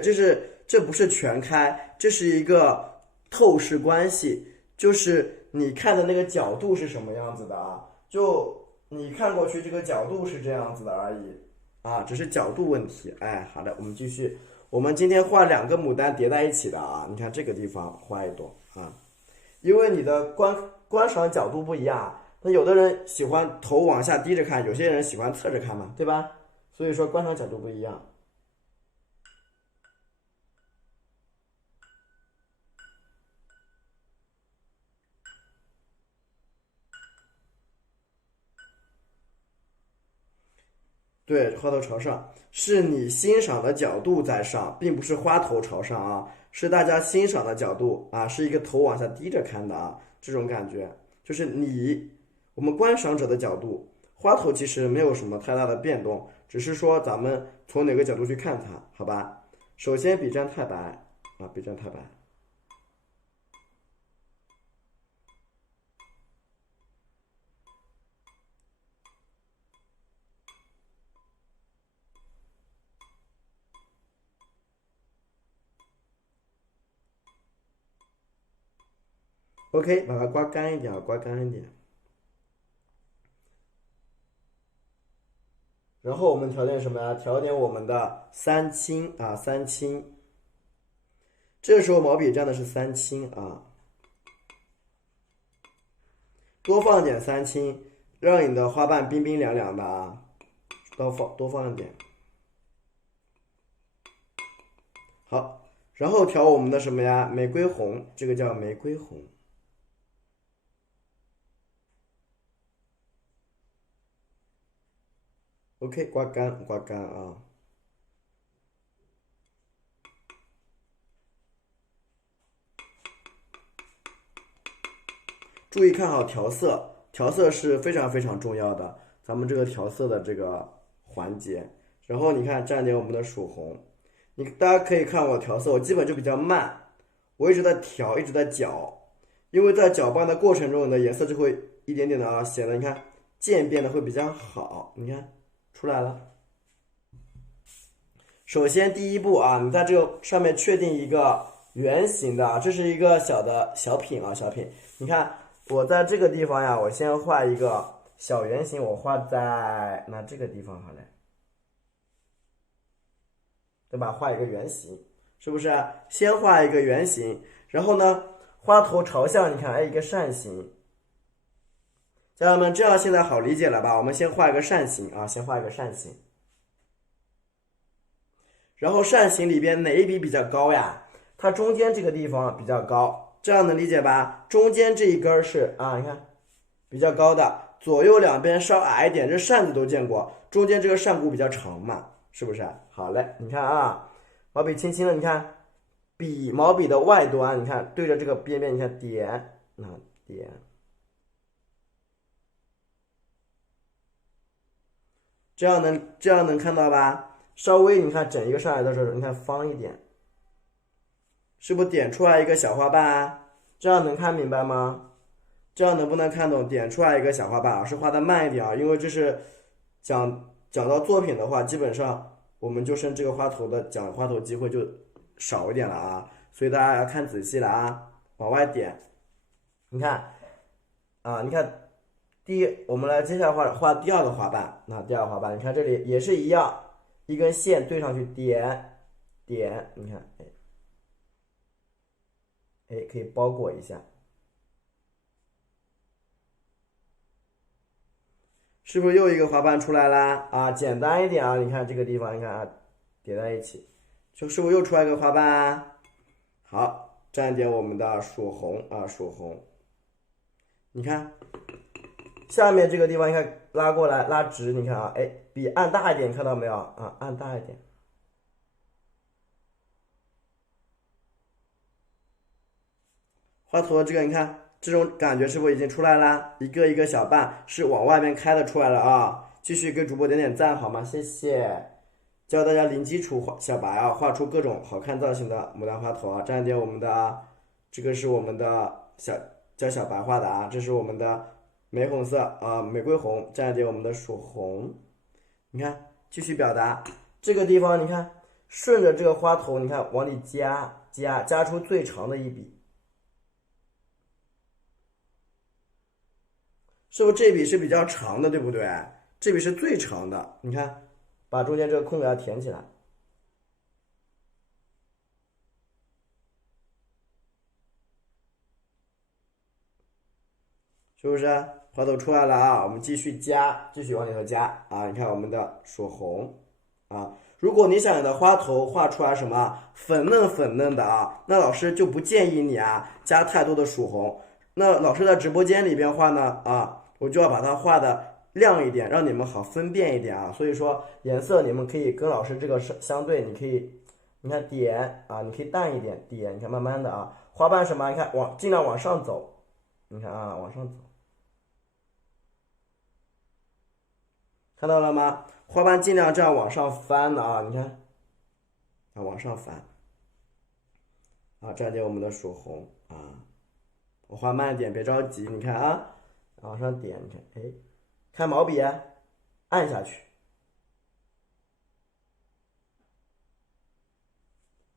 这不是全开，这是一个透视关系，就是你看的那个角度是什么样子的啊？就你看过去这个角度是这样子的而已啊，只是角度问题。哎，好的，我们继续。我们今天画两个牡丹叠在一起的啊，你看这个地方画一朵啊，因为你的观赏角度不一样，那有的人喜欢头往下低着看，有些人喜欢侧着看嘛，对吧？所以说观赏角度不一样。对，花头朝上，是你欣赏的角度在上，并不是花头朝上啊，是大家欣赏的角度啊，是一个头往下低着看的啊，这种感觉就是我们观赏者的角度，花头其实没有什么太大的变动，只是说咱们从哪个角度去看它，好吧？首先笔占太白啊，笔占太白。OK，把它刮干一点啊，刮干一点。然后我们调点什么呀？调点我们的三清啊，三清。这时候毛笔占的是三清啊，多放点三清，让你的花瓣冰冰凉凉的啊，多放一点。好，然后调我们的什么呀？玫瑰红，这个叫玫瑰红。OK，刮干刮干啊。注意看好调色，调色是非常非常重要的，咱们这个调色的这个环节。然后你看蘸点我们的曙红，大家可以看我调色，我基本就比较慢，我一直在调，一直在搅，因为在搅拌的过程中，你的颜色就会一点点的啊，显得你看渐变的会比较好。你看出来了。首先第一步啊，你在这个上面确定一个圆形的，这是一个小品啊，小品。你看我在这个地方呀，我先画一个小圆形，我画在这个地方好嘞，对吧？画一个圆形，是不是？先画一个圆形，然后呢，花头朝向，你看，哎，一个扇形。家人们，这样现在好理解了吧？我们先画一个扇形啊，先画一个扇形。然后扇形里边哪一笔比较高呀？它中间这个地方比较高，这样能理解吧？中间这一根是啊，你看比较高的，左右两边稍矮一点，这扇子都见过，中间这个扇骨比较长嘛，是不是？好嘞，你看啊，毛笔轻轻的，你看毛笔的外端，你看对着这个边边，你看点，点，这样能看到吧？稍微你看整一个上来的时候，你看方一点，是不是点出来一个小花瓣啊？这样能看明白吗？这样能不能看懂？点出来一个小花瓣，老师画的慢一点啊，因为这是讲到作品的话，基本上我们就剩这个花头的讲花头机会就少一点了啊，所以大家要看仔细了啊，往外点。你看啊，你看我们来接下来画第二个花瓣，第二个花瓣，你看这里也是一样，一根线对上去，点点，你看，可以包裹一下，是不是又一个花瓣出来啦？啊，简单一点啊，你看这个地方，你看啊，叠在一起，是不是又出来一个花瓣啊？好，蘸点我们的曙红啊，曙红，你看下面这个地方，你看拉过来拉直，你看啊，比按大一点，看到没有啊？按大一点。花头的这个，你看这种感觉是不是已经出来啦？一个一个小瓣是往外面开的出来了啊！继续给主播点点赞好吗？谢谢。教大家零基础小白啊，画出各种好看造型的牡丹花头啊，蘸点我们的这个是我们的教小白画的啊，这是我们的玫红色啊，玫瑰红，蘸点我们的曙红。你看，继续表达这个地方，你看顺着这个花头，你看往里加出最长的一笔。是不是这笔是比较长的，对不对？这笔是最长的，你看，把中间这个空给它填起来，是不是？花头出来了啊，我们继续加，继续往里头加啊！你看我们的曙红啊，如果你想你的花头画出来什么粉嫩粉嫩的啊，那老师就不建议你啊加太多的曙红。那老师在直播间里边画呢啊，我就要把它画的亮一点，让你们好分辨一点啊。所以说颜色你们可以跟老师这个相对，你可以，你看点啊，你可以淡一点点，你看慢慢的啊，花瓣什么，你看尽量往上走，你看啊，往上走，看到了吗？花瓣尽量这样往上翻的啊，你看啊，往上翻啊，蘸点我们的曙红啊，我画慢一点，别着急，你看啊，往上点，你看，看毛笔按下去，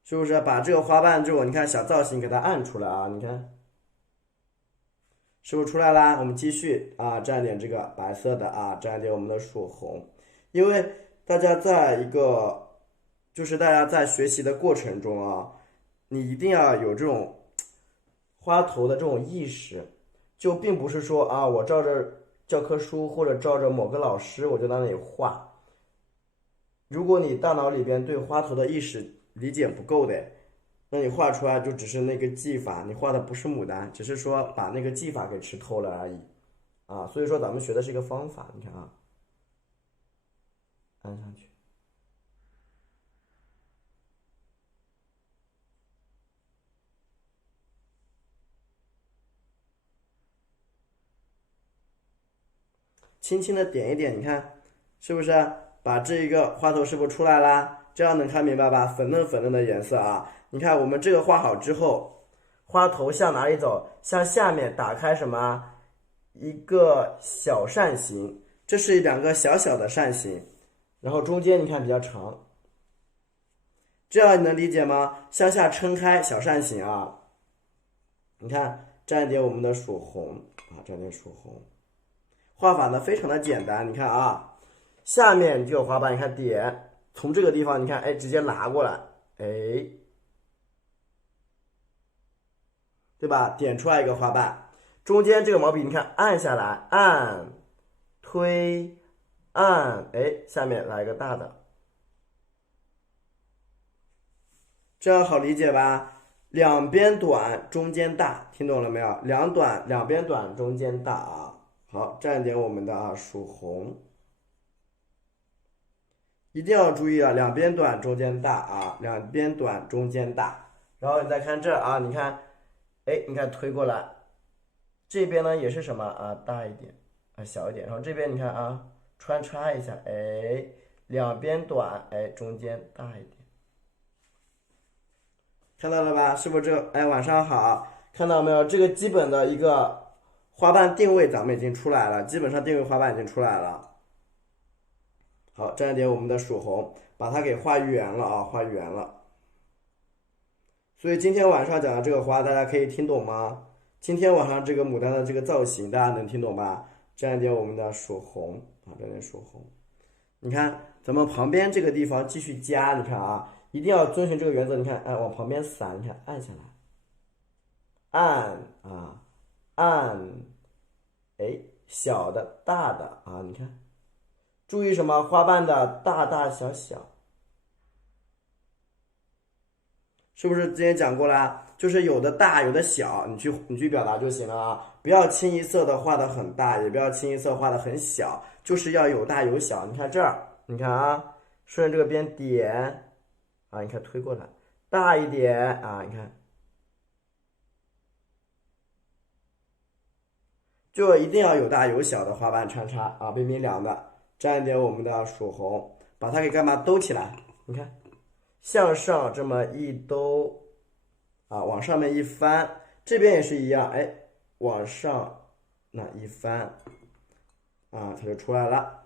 是不是把这个花瓣这种你看小造型给它按出来啊？你看，是不是出来啦？我们继续啊，蘸点这个白色的啊，蘸点我们的曙红，因为大家在就是大家在学习的过程中啊，你一定要有这种花头的这种意识，就并不是说啊，我照着教科书或者照着某个老师我就在那里画。如果你大脑里边对花头的意识理解不够的，那你画出来就只是那个技法，你画的不是牡丹，只是说把那个技法给吃透了而已啊。所以说咱们学的是一个方法，你看啊，按上去。轻轻的点一点，你看是不是把这一个花头是不是出来啦？这样能看明白吧？粉嫩粉嫩的颜色啊！你看我们这个画好之后，花头向哪里走？向下面打开什么？一个小扇形，这是两个小小的扇形，然后中间你看比较长，这样你能理解吗？向下撑开小扇形啊！你看蘸一点我们的曙红啊，蘸点曙红。画法呢非常的简单，你看啊，下面这个花瓣，你看点，从这个地方你看，直接拿过来，对吧？点出来一个花瓣，中间这个毛笔你看按下来，按，推，按，下面来一个大的，这样好理解吧？两边短，中间大，听懂了没有？两边短，中间大啊。好，蘸点我们的曙红，一定要注意啊，两边短中间大啊，两边短中间大。然后你再看这啊，你看，你看推过来，这边呢也是什么啊，大一点啊，小一点。然后这边你看啊，穿插一下，两边短，中间大一点，看到了吧？是不是这？晚上好，看到没有？这个基本的一个。花瓣定位咱们已经出来了，基本上定位花瓣已经出来了。好，蘸一点我们的曙红，把它给画圆了啊，画圆了。所以今天晚上讲的这个花，大家可以听懂吗？今天晚上这个牡丹的这个造型，大家能听懂吧？蘸一点我们的曙红啊，蘸点曙红。你看咱们旁边这个地方继续加，你看啊，一定要遵循这个原则。你看，哎，往旁边散，你看按下来，按啊按，哎，小的大的啊，你看，注意什么？花瓣的大大小小。是不是之前讲过啦？就是有的大有的小，你去表达就行了啊，不要清一色的画的很大，也不要清一色画的很小，就是要有大有小。你看这儿，你看啊，顺着这个边点啊，你看推过来，大一点啊，你看，就一定要有大有小的花瓣穿插啊，冰冰凉的，沾一点我们的曙红，把它给干嘛兜起来？你看。向上这么一兜，啊，往上面一翻，这边也是一样，哎，往上那一翻，啊，它就出来了，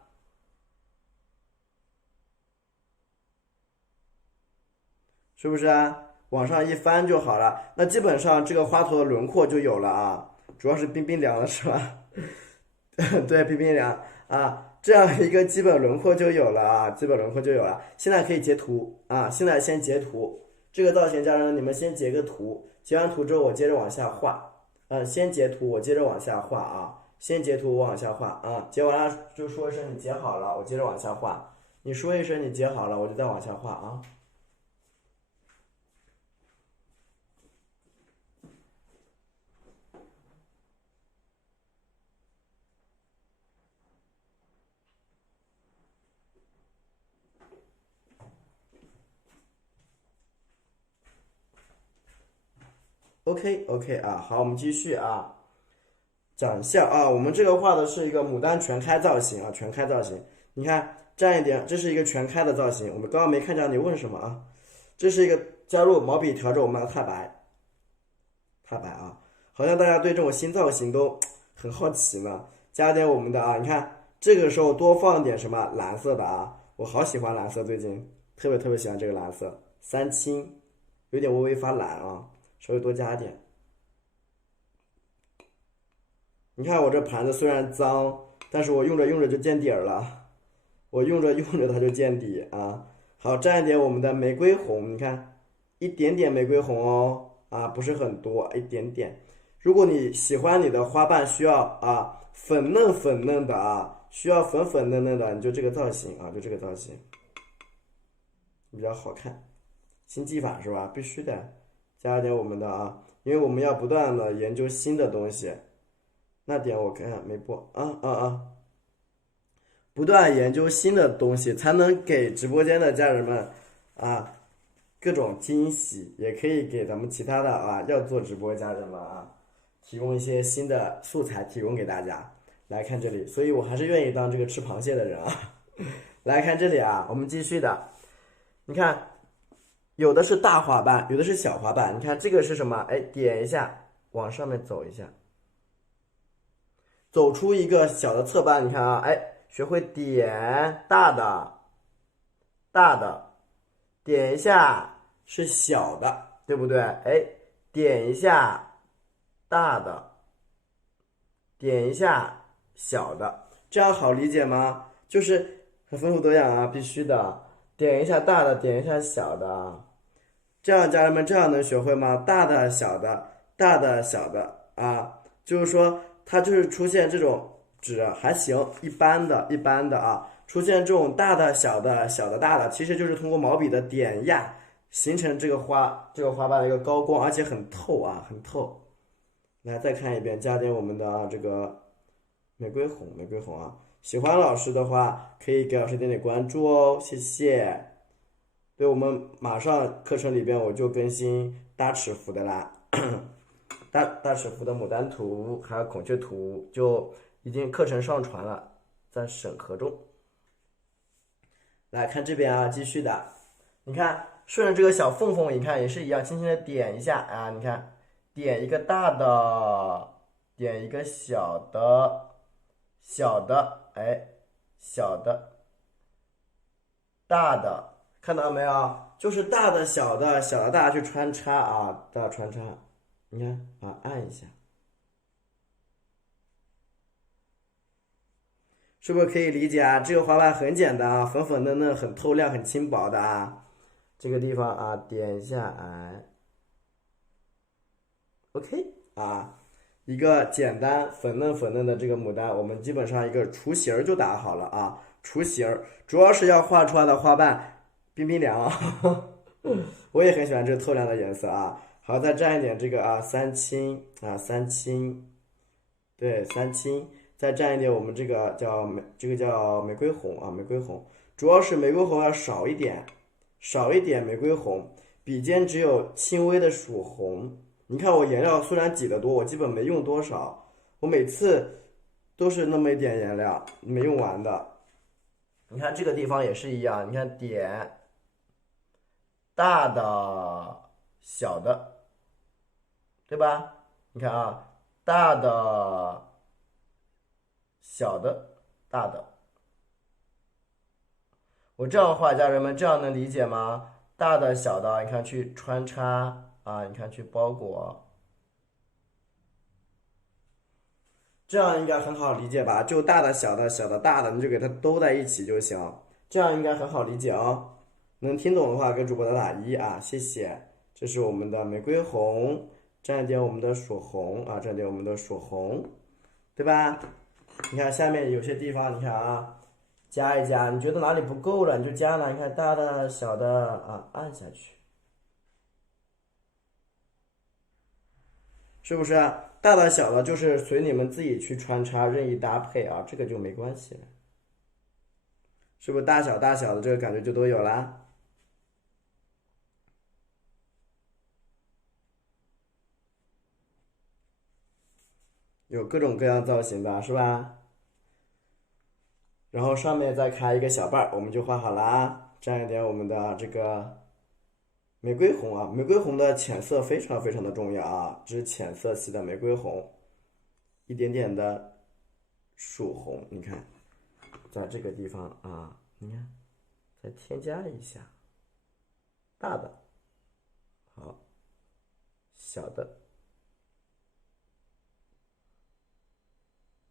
是不是啊？往上一翻就好了，那基本上这个花头的轮廓就有了啊，主要是冰冰凉了，是吧？对，冰冰凉啊，这样一个基本轮廓就有了啊，基本轮廓就有了。现在可以截图啊，现在先截图。这个造型，家人你们先截个图，截完图之后我接着往下画。先截图，我接着往下画啊。先截图，我往下画啊。截完了就说一声你截好了，我接着往下画。你说一声你截好了，我就再往下画啊。OK OK 啊，好，我们继续啊。长相啊，我们这个画的是一个牡丹全开造型啊，全开造型。你看沾一点，这是一个全开的造型。我们刚刚没看见你问什么啊？这是一个加入毛笔调整我们的太白，太白啊，好像大家对这种新造型都很好奇呢。加点我们的啊，你看这个时候多放点什么蓝色的啊，我好喜欢蓝色，最近特别特别喜欢这个蓝色，三青，有点微微发蓝啊，稍微多加点。你看我这盘子虽然脏，但是我用着用着就见底儿了，我用着用着它就见底啊。好，蘸一点我们的玫瑰红，你看一点点玫瑰红哦，啊，不是很多，一点点。如果你喜欢你的花瓣需要啊粉嫩粉嫩的啊，需要粉粉嫩嫩的，你就这个造型啊，就这个造型比较好看。新技法是吧？必须的，加一点我们的啊，因为我们要不断的研究新的东西。那点我看没播不断研究新的东西，才能给直播间的家人们啊各种惊喜，也可以给咱们其他的啊要做直播家人们啊提供一些新的素材，提供给大家。来看这里，所以我还是愿意当这个吃螃蟹的人啊。来看这里啊，我们继续的，你看有的是大花瓣，有的是小花瓣，你看这个是什么？哎，点一下，往上面走一下。走出一个小的侧瓣，你看啊，哎，学会点大的，大的，点一下是小的，对不对？哎，点一下大的，点一下小的，这样好理解吗？就是很丰富多样啊，必须的。点一下大的，点一下小的，这样家人们这样能学会吗？大的、小的，大的、小的啊，就是说它就是出现这种纸还行，一般的、一般的啊，出现这种大的、小的、小的、大的，其实就是通过毛笔的点压形成这个花瓣的一个高光，而且很透啊，很透。来再看一遍，加点我们的这个玫瑰红，玫瑰红啊。喜欢老师的话，可以给老师点点关注哦，谢谢。对，我们马上课程里边我就更新大尺幅的啦，大尺幅的牡丹图还有孔雀图就已经课程上传了，在审核中。来看这边啊，继续的，你看顺着这个小缝缝，你看也是一样，轻轻的点一下啊，你看点一个大的，点一个小的，小的，哎，小的，大的。看到没有？就是大的、小的、小的、大的去穿插啊，大穿插。你看啊，按一下，是不是可以理解啊？这个花瓣很简单啊，粉粉嫩嫩，很透亮，很轻薄的啊。这个地方啊，点下来，OK 啊。一个简单粉嫩粉嫩的这个牡丹，我们基本上一个雏形就打好了啊。雏形主要是要画出来的花瓣冰冰凉，我也很喜欢这个透亮的颜色啊。好，再蘸一点这个啊三青啊三青，对三青，再蘸一点我们这个叫玫瑰红啊玫瑰红，主要是玫瑰红要少一点，少一点玫瑰红，笔尖只有轻微的曙红。你看我颜料虽然挤得多，我基本没用多少，我每次都是那么一点颜料没用完的。你看这个地方也是一样，你看点大的、小的，对吧？你看啊，大的、小的、大的，我这样画，家人们这样能理解吗？大的、小的，你看去穿插啊，你看去包裹。这样应该很好理解吧？就大的、小的、小的、大的，你就给它都在一起就行。这样应该很好理解哦。能听懂的话，给主播打1啊，谢谢。这是我们的玫瑰红，蘸一点我们的曙红啊，蘸点我们的曙红，对吧？你看下面有些地方，你看啊，加一加，你觉得哪里不够了，你就加了。你看大的、小的啊，按下去。是不是啊？大的小的，就是随你们自己去穿插任意搭配啊，这个就没关系了。是不是大小大小的这个感觉就都有啦？有各种各样造型吧，是吧？然后上面再开一个小瓣儿，我们就画好了啊。蘸一点我们的这个玫瑰红啊，玫瑰红的浅色非常非常的重要啊，这是浅色系的玫瑰红，一点点的曙红，你看，在这个地方啊，你看，再添加一下大的，好，小的，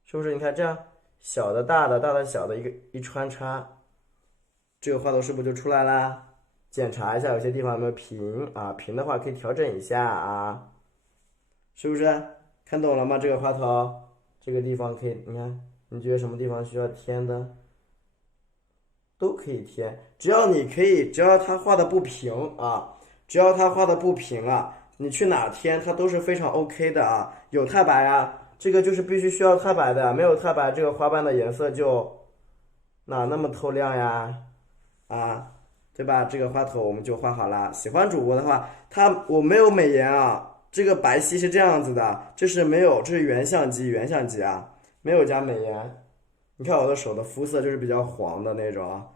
是不是？你看这样，小的、大的、大的、小的一穿插，这个花头是不是就出来啦？检查一下有些地方有没有平啊，平的话可以调整一下啊，是不是？看懂了吗？这个花头，这个地方可以，你看，你觉得什么地方需要添的，都可以添，只要你可以，只要它画的不平啊，只要它画的不平啊，你去哪添它都是非常 OK 的啊。有太白啊，这个就是必须需要太白的，没有太白，这个花瓣的颜色就哪那么透亮呀？啊，对吧？这个花头我们就画好了。喜欢主播的话，我没有美颜啊，这个白皙是这样子的，这是没有，这是原相机，原相机啊，没有加美颜。你看我的手的肤色就是比较黄的那种啊，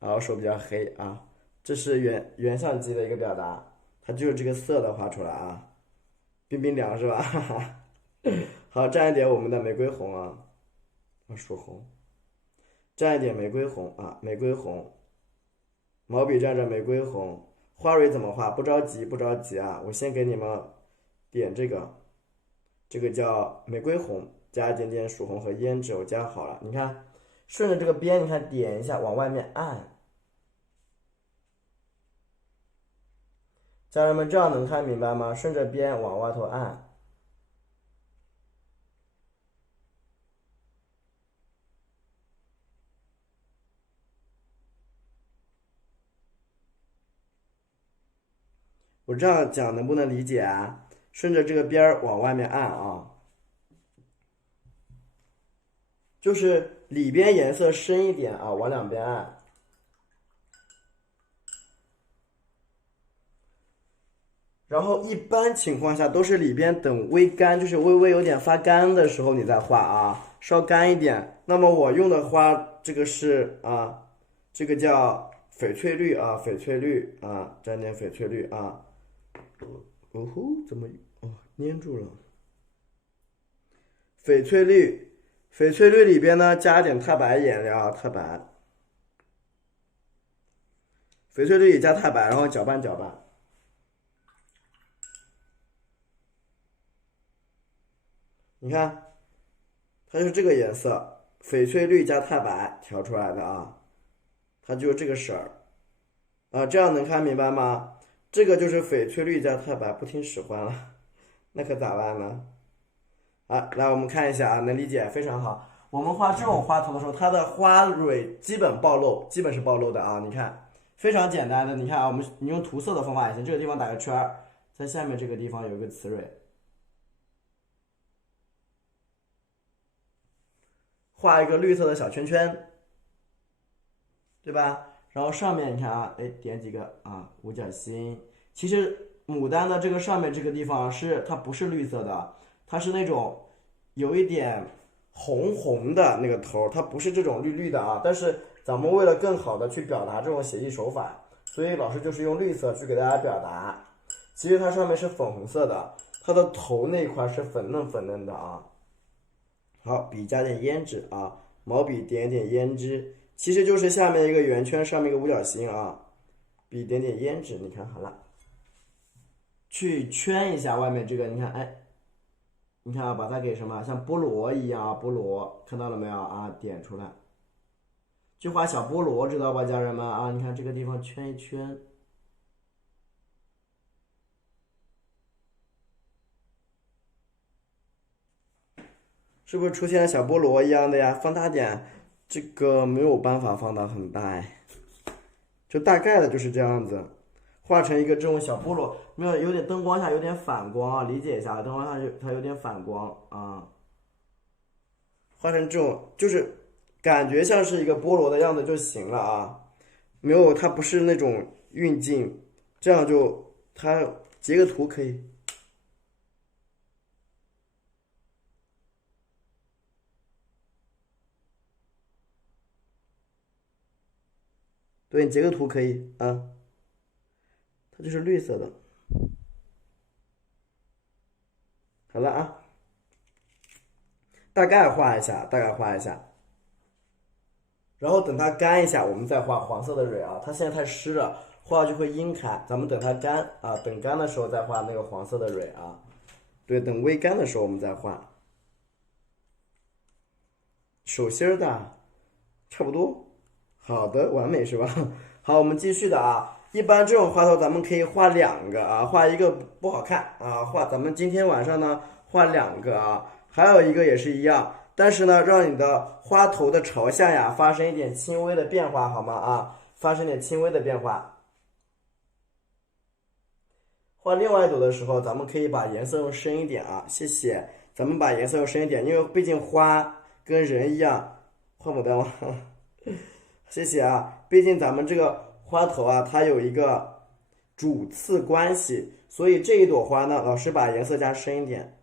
然后手比较黑啊，这是原相机的一个表达，它就是这个色的画出来啊，冰冰凉是吧？好，蘸一点我们的玫瑰红啊，曙红，蘸一点玫瑰红啊，玫瑰红。毛笔蘸着玫瑰红，花蕊怎么画？不着急，不着急啊！我先给你们点这个，这个叫玫瑰红，加一点点曙红和胭脂，我加好了。你看，顺着这个边，你看点一下，往外面按。家人们，这样能看明白吗？顺着边往外头按。我这样讲能不能理解啊？顺着这个边儿往外面按啊，就是里边颜色深一点啊，往两边按。然后一般情况下都是里边等微干，就是微微有点发干的时候你再画啊，稍干一点。那么我用的花，这个是啊，这个叫翡翠绿啊，翡翠绿啊，沾点翡翠绿啊。哦呼，怎么粘住了？翡翠绿，翡翠绿里边呢加点太白颜料，太白。翡翠绿里加太白，然后搅拌搅拌。你看，它就是这个颜色，翡翠绿加钛白调出来的啊，它就是这个色儿啊，这样能看明白吗？这个就是翡翠绿加钛白，不听使唤了，那可咋办呢？啊，来我们看一下啊，能理解，非常好。我们画这种花头的时候，它的花蕊基本暴露，基本是暴露的啊。你看，非常简单的，你看啊，你用涂色的方法也行。这个地方打个圈儿，在下面这个地方有一个雌蕊，画一个绿色的小圈圈，对吧？然后上面你看啊，哎，点几个啊五角星。其实牡丹的这个上面这个地方它不是绿色的，它是那种有一点红红的那个头，它不是这种绿绿的啊。但是咱们为了更好的去表达这种写意手法，所以老师就是用绿色去给大家表达。其实它上面是粉红色的，它的头那一块是粉嫩粉嫩的啊。好，笔加点胭脂啊，毛笔点点胭脂，其实就是下面一个圆圈，上面一个五角星啊。笔点点胭脂，你看好了，去圈一下外面这个，你看，哎，你看啊，把它给什么，像菠萝一样啊，菠萝看到了没有啊？点出来，就画小菠萝，知道吧，家人们啊？你看这个地方圈一圈，是不是出现了小菠萝一样的呀？放大点，这个没有办法放大很大哎，就大概的就是这样子，画成一个这种小菠萝，没有有点灯光下有点反光啊，理解一下，灯光下它有点反光啊，画成这种就是感觉像是一个菠萝的样子就行了啊，没有它不是那种运镜，这样就它截个图可以。对你截个图可以啊，它就是绿色的。好了啊，大概画一下，大概画一下，然后等它干一下，我们再画黄色的蕊啊。它现在太湿了，画就会阴开。咱们等它干啊，等干的时候再画那个黄色的蕊啊。对，等微干的时候我们再画。手心儿的，差不多。好的，完美是吧？好，我们继续的啊。一般这种花头咱们可以画两个啊，画一个不好看啊，咱们今天晚上呢画两个啊，还有一个也是一样，但是呢，让你的花头的朝向呀发生一点轻微的变化，好吗？啊，发生点轻微的变化。画另外一朵的时候，咱们可以把颜色用深一点啊，谢谢。咱们把颜色用深一点，因为毕竟花跟人一样，画牡丹花。谢谢啊，毕竟咱们这个花头啊，它有一个主次关系，所以这一朵花呢，老师把颜色加深一点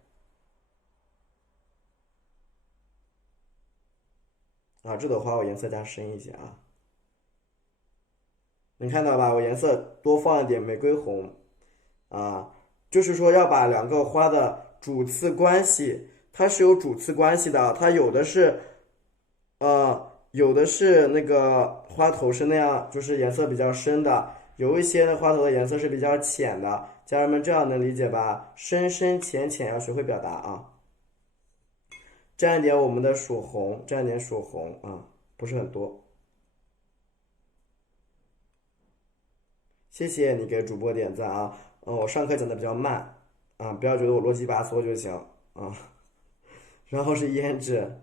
啊，这朵花我颜色加深一些啊，能看到吧？我颜色多放一点玫瑰红啊，就是说要把两个花的主次关系，它是有主次关系的，它有的是那个花头是那样，就是颜色比较深的，有一些的花头的颜色是比较浅的。家人们这样能理解吧？深深浅浅要学会表达啊。蘸一点我们的曙红，蘸一点曙红啊，不是很多。谢谢你给主播点赞啊。我上课讲的比较慢啊，不要觉得我啰里吧嗦就行啊。然后是胭脂。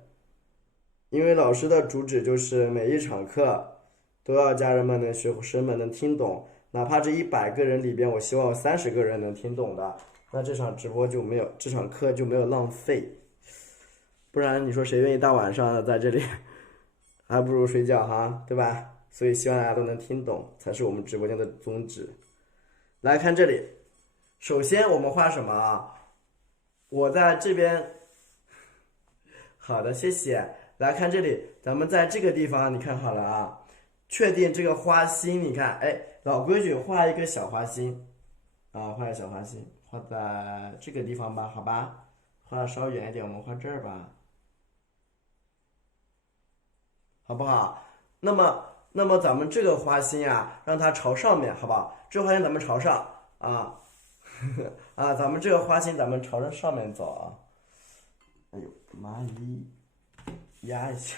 因为老师的主旨就是每一场课都要家人们能学生们能听懂，哪怕这100个人里边，我希望30个人能听懂的，那这场直播就没有，这场课就没有浪费。不然你说谁愿意大晚上的在这里，还不如睡觉哈，对吧？所以希望大家都能听懂，才是我们直播间的宗旨。来看这里，首先我们画什么啊？我在这边，好的，谢谢。来看这里，咱们在这个地方，你看好了啊，确定这个花心，你看，哎，老规矩，画一个小花心啊，画一个小花心，画在这个地方吧，好吧，画的稍远一点，我们画这儿吧，好不好？那么咱们这个花心啊，让它朝上面，好不好？这个花心咱们朝上啊，啊，咱们这个花心咱们朝着上面走啊，哎呦，妈一。压一下，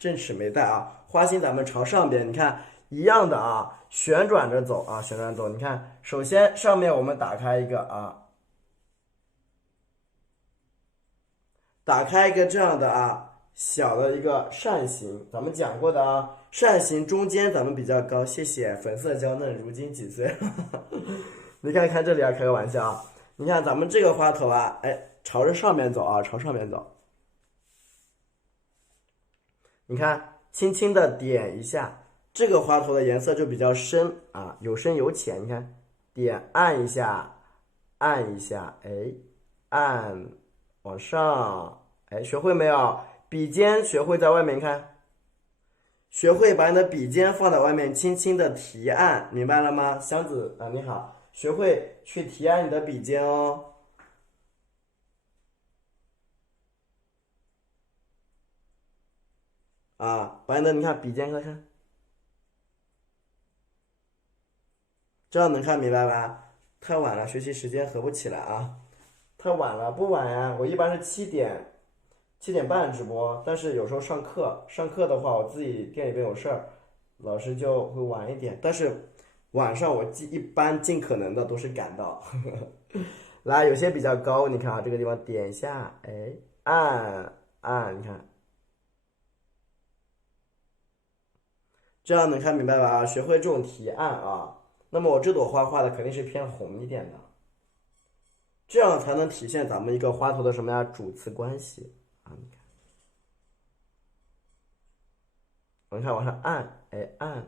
正齿没带啊。花心咱们朝上边，你看一样的啊，旋转着走啊，旋转走。你看，首先上面我们打开一个啊，打开一个这样的啊小的一个扇形，咱们讲过的啊，扇形中间咱们比较高。谢谢粉色娇嫩，如今几岁？你看看这里啊，开个玩笑啊。你看咱们这个花头啊，哎，朝着上面走啊，朝上面走。你看，轻轻的点一下，这个花头的颜色就比较深啊，有深有浅。你看，点按一下，按一下，哎，按往上，哎，学会没有？笔尖学会在外面，你看，学会把你的笔尖放在外面，轻轻的提按，明白了吗？箱子啊，你好，学会去提按你的笔尖哦。啊，把你的你看笔尖看看，这样能看明白吧？太晚了，学习时间合不起来啊。太晚了，不晚呀，我一般是7点半直播，但是有时候上课的话，我自己店里边有事儿，老师就会晚一点。但是晚上我一般尽可能的都是赶到。来，有些比较高，你看啊，这个地方点一下，哎，按按，你看，这样能看明白吧？啊，学会这种提按啊。那么我这朵花画的肯定是偏红一点的，这样才能体现咱们一个花头的什么呀？主次关系啊。你看，我们看往上按，哎按，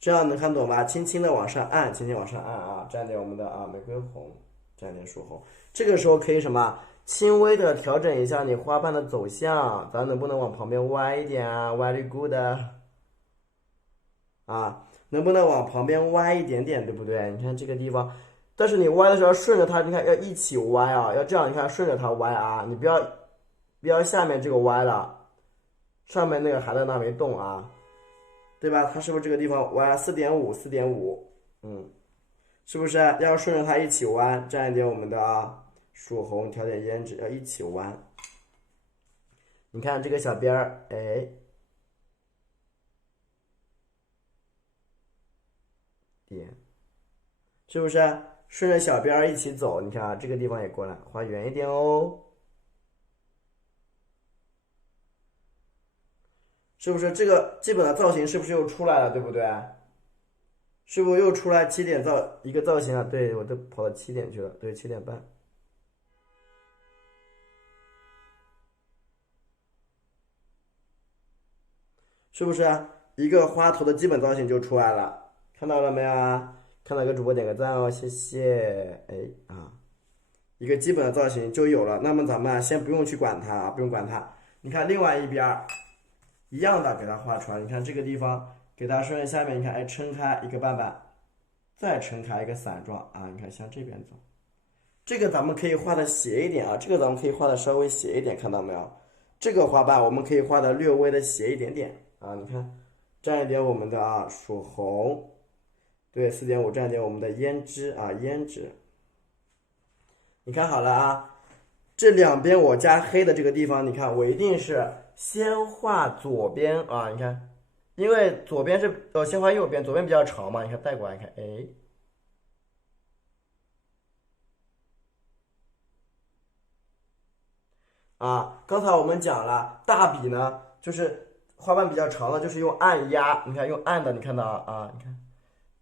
这样能看懂吧？轻轻的往上按，轻轻往上按啊，蘸点我们的啊玫瑰红，蘸点曙红。这个时候可以什么？轻微的调整一下你花瓣的走向，咱能不能往旁边歪一点啊？Very good 啊，能不能往旁边歪一点点，对不对？你看这个地方，但是你歪的时候要顺着它，你看要一起歪啊，要这样，你看顺着它歪啊，你不要下面这个歪了，上面那个还在那没动啊。对吧？它是不是这个地方弯4.5、4.5？嗯，是不是要顺着它一起弯？蘸一点我们的曙红，调点胭脂，要一起弯。你看这个小边儿，哎，点，是不是顺着小边儿一起走？你看啊，这个地方也过来，画圆一点哦。是不是这个基本的造型是不是又出来了？对不对？是不是又出来7点一个造型啊？对，我都跑到7点去了，对，7点半。是不是一个花头的基本造型就出来了？看到了没有啊？看到一个主播点个赞哦，谢谢。哎啊，一个基本的造型就有了。那么咱们先不用去管它啊，不用管它。你看另外一边一样的给它画出来。你看这个地方给它顺着下面，你看哎撑开一个瓣瓣，再撑开一个伞状啊。你看向这边走，这个咱们可以画的斜一点啊，这个咱们可以画的稍微斜一点，看到没有？这个花瓣我们可以画的略微的斜一点点啊，你看，蘸一点我们的曙红，对，4.5蘸点我们的胭脂啊，胭脂，你看好了啊，这两边我加黑的这个地方，你看我一定是先画左边啊，你看，因为左边是先画右边，左边比较长嘛，你看带过来，你看，哎。啊，刚才我们讲了，大笔呢，就是花瓣比较长的，就是用按压，你看用按的，你看到啊，你看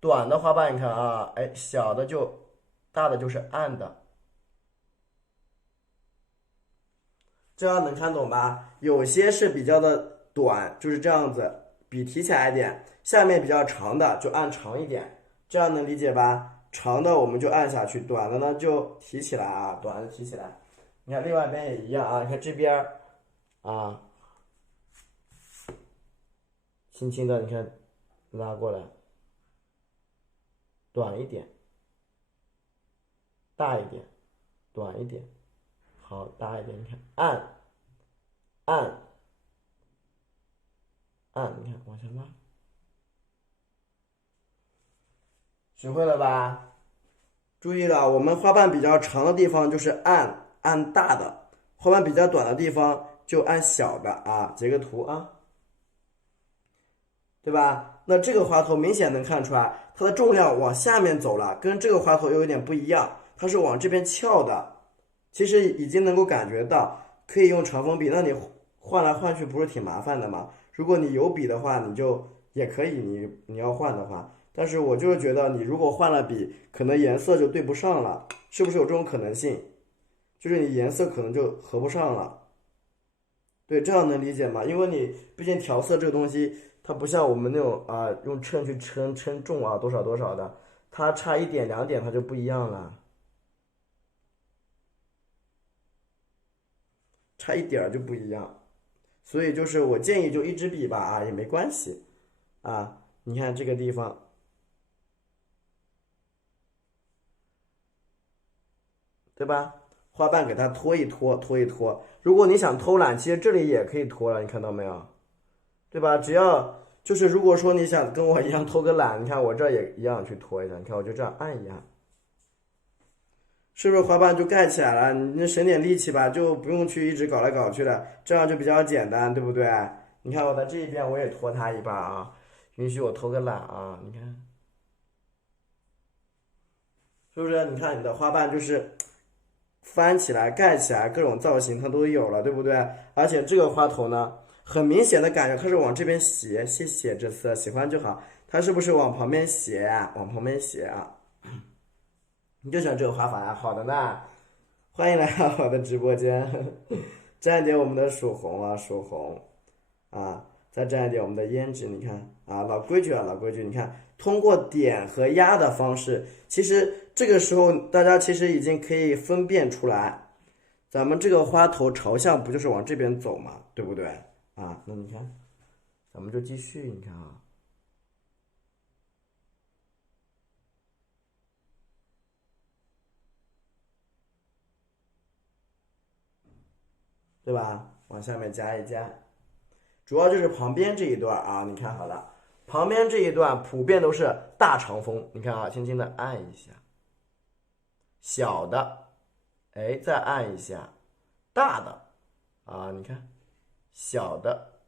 短的花瓣，你看啊，哎，小的就大的就是按的，这样能看懂吧？有些是比较的短，就是这样子，笔提起来一点，下面比较长的就按长一点，这样能理解吧？长的我们就按下去，短的呢就提起来啊，短的提起来。你看另外一边也一样啊，你看这边啊，轻轻的，你看拉过来，短一点，大一点，短一点，好，大一点，你看按按按，你看往下拉，学会了吧？注意了，我们花瓣比较长的地方就是按按大的，花瓣比较短的地方就按小的啊，截个图啊，对吧？那这个花头明显能看出来，它的重量往下面走了，跟这个花头又有点不一样，它是往这边翘的。其实已经能够感觉到，可以用长锋笔，那你换来换去不是挺麻烦的吗？如果你有笔的话，你就也可以，你要换的话，但是我就是觉得你如果换了笔，可能颜色就对不上了，是不是有这种可能性？就是你颜色可能就合不上了。对，这样能理解吗？因为你毕竟调色这个东西，它不像我们那种用秤去称重啊，多少多少的，它差一点两点它就不一样了，差一点儿就不一样。所以就是我建议就一支笔吧啊，也没关系啊。你看这个地方，对吧？花瓣给它拖一拖，拖一拖。如果你想偷懒，其实这里也可以拖了，你看到没有？对吧？只要就是如果说你想跟我一样偷个懒，你看我这也一样去拖一下，你看我就这样按一按，是不是花瓣就盖起来了？你省点力气吧，就不用去一直搞来搞去的，这样就比较简单，对不对？你看我在这一边我也拖它一把啊，允许我偷个懒啊，你看是不是？你看你的花瓣就是翻起来、盖起来，各种造型它都有了，对不对？而且这个花头呢，很明显的感觉它是往这边斜，谢谢这次喜欢就好，它是不是往旁边斜啊？往旁边斜啊？你就喜欢这个画法呀？好的呢，欢迎来到我的直播间，沾一点我们的曙红啊，曙红啊，再沾一点我们的胭脂，你看啊，老规矩啊，老规矩，你看通过点和压的方式，其实这个时候大家其实已经可以分辨出来，咱们这个花头朝向不就是往这边走嘛，对不对？啊，那你看，咱们就继续，你看啊，对吧？往下面加一加。主要就是旁边这一段啊，你看好了，旁边这一段普遍都是大长锋，你看啊，轻轻的按一下，小的，哎，再按一下，大的，啊，你看，小的，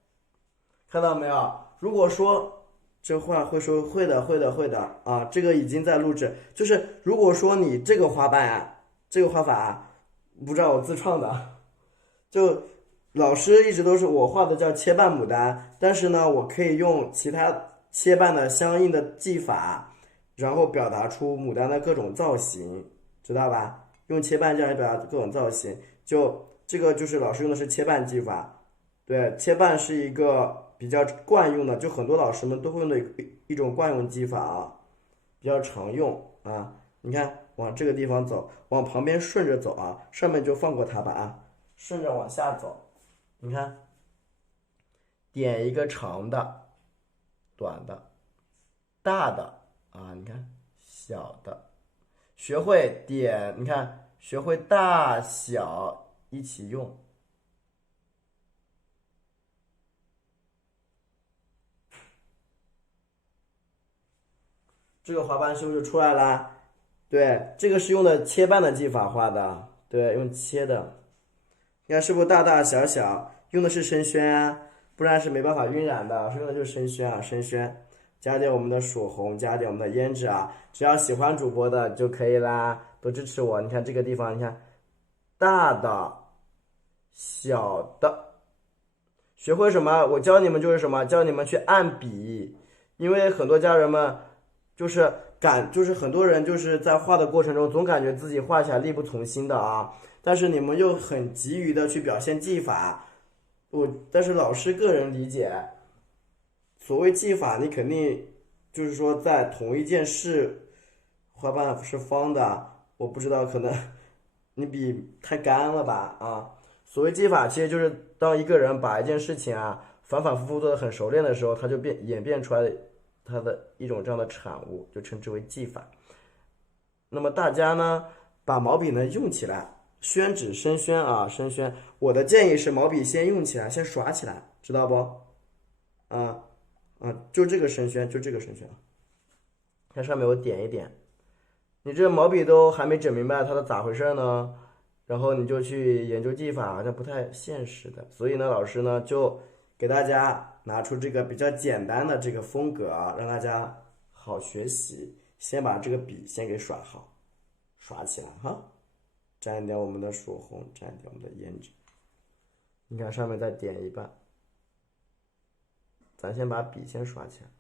看到没有？如果说这话会说会的，会的，会的啊，这个已经在录制。就是如果说你这个花瓣啊，这个画法啊，不知道我自创的，就老师一直都是我画的叫切瓣牡丹，但是呢，我可以用其他切瓣的相应的技法，然后表达出牡丹的各种造型，知道吧？用切瓣这样表达各种造型，就这个就是老师用的是切瓣技法，对，切瓣是一个比较惯用的，就很多老师们都会用的一种惯用技法啊，比较常用啊。你看，往这个地方走，往旁边顺着走啊，上面就放过它吧啊，顺着往下走。你看，点一个长的、短的、大的啊，你看小的，学会点，你看学会大小一起用。这个花瓣是不是出来啦？对，这个是用的切瓣的技法画的，对，用切的。你看是不是大大小小？用的是生宣啊，不然是没办法晕染的。用的就是生宣啊，生宣，加点我们的曙红，加点我们的胭脂啊。只要喜欢主播的就可以啦，多支持我。你看这个地方，你看大的、小的，学会什么？我教你们就是什么？教你们去按笔，因为很多家人们就是就是很多人就是在画的过程中，总感觉自己画起来力不从心的啊。但是你们又很急于的去表现技法，但是老师个人理解，所谓技法，你肯定就是说在同一件事，花瓣是方的，我不知道，可能你笔太干了吧啊。所谓技法，其实就是当一个人把一件事情啊反反复复做的很熟练的时候，他就演变出来他的一种这样的产物，就称之为技法。那么大家呢，把毛笔呢用起来，宣纸生宣啊，生宣。我的建议是毛笔先用起来，先耍起来，知道不？啊就这个生宣，就这个生宣啊。看上面我点一点，你这毛笔都还没整明白它的咋回事呢，然后你就去研究技法，好像不太现实的。所以呢，老师呢就给大家拿出这个比较简单的这个风格啊，让大家好学习。先把这个笔先给耍好，耍起来哈。沾一点我们的曙红，沾一点我们的胭脂。你看上面再点一半，咱先把笔先耍起来，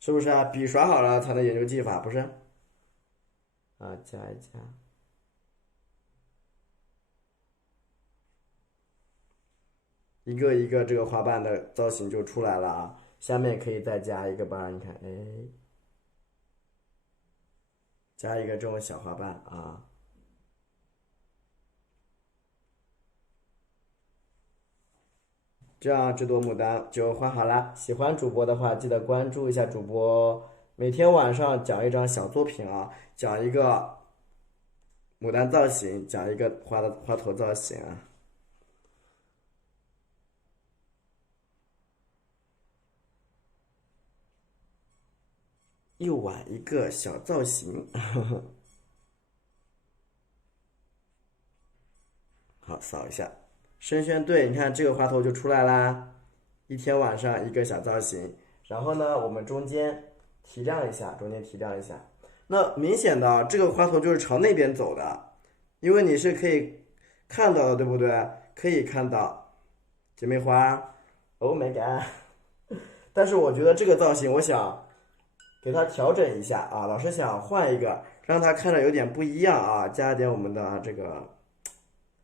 是不是啊？笔耍好了才能研究技法，不是？啊，加一加。一个一个这个花瓣的造型就出来了啊，下面可以再加一个瓣，你看，哎，加一个这种小花瓣啊，这样这朵牡丹就画好了。喜欢主播的话，记得关注一下主播，每天晚上讲一张小作品啊，讲一个牡丹造型，讲一个花头造型啊。一碗一个小造型，好，扫一下，深宣对，你看这个花头就出来啦。一天晚上一个小造型，然后呢，我们中间提亮一下，中间提亮一下。那明显的这个花头就是朝那边走的，因为你是可以看到的，对不对？可以看到姐妹花，Oh my god！但是我觉得这个造型，我想给它调整一下啊，老师想换一个，让它看着有点不一样啊，加点我们的这个，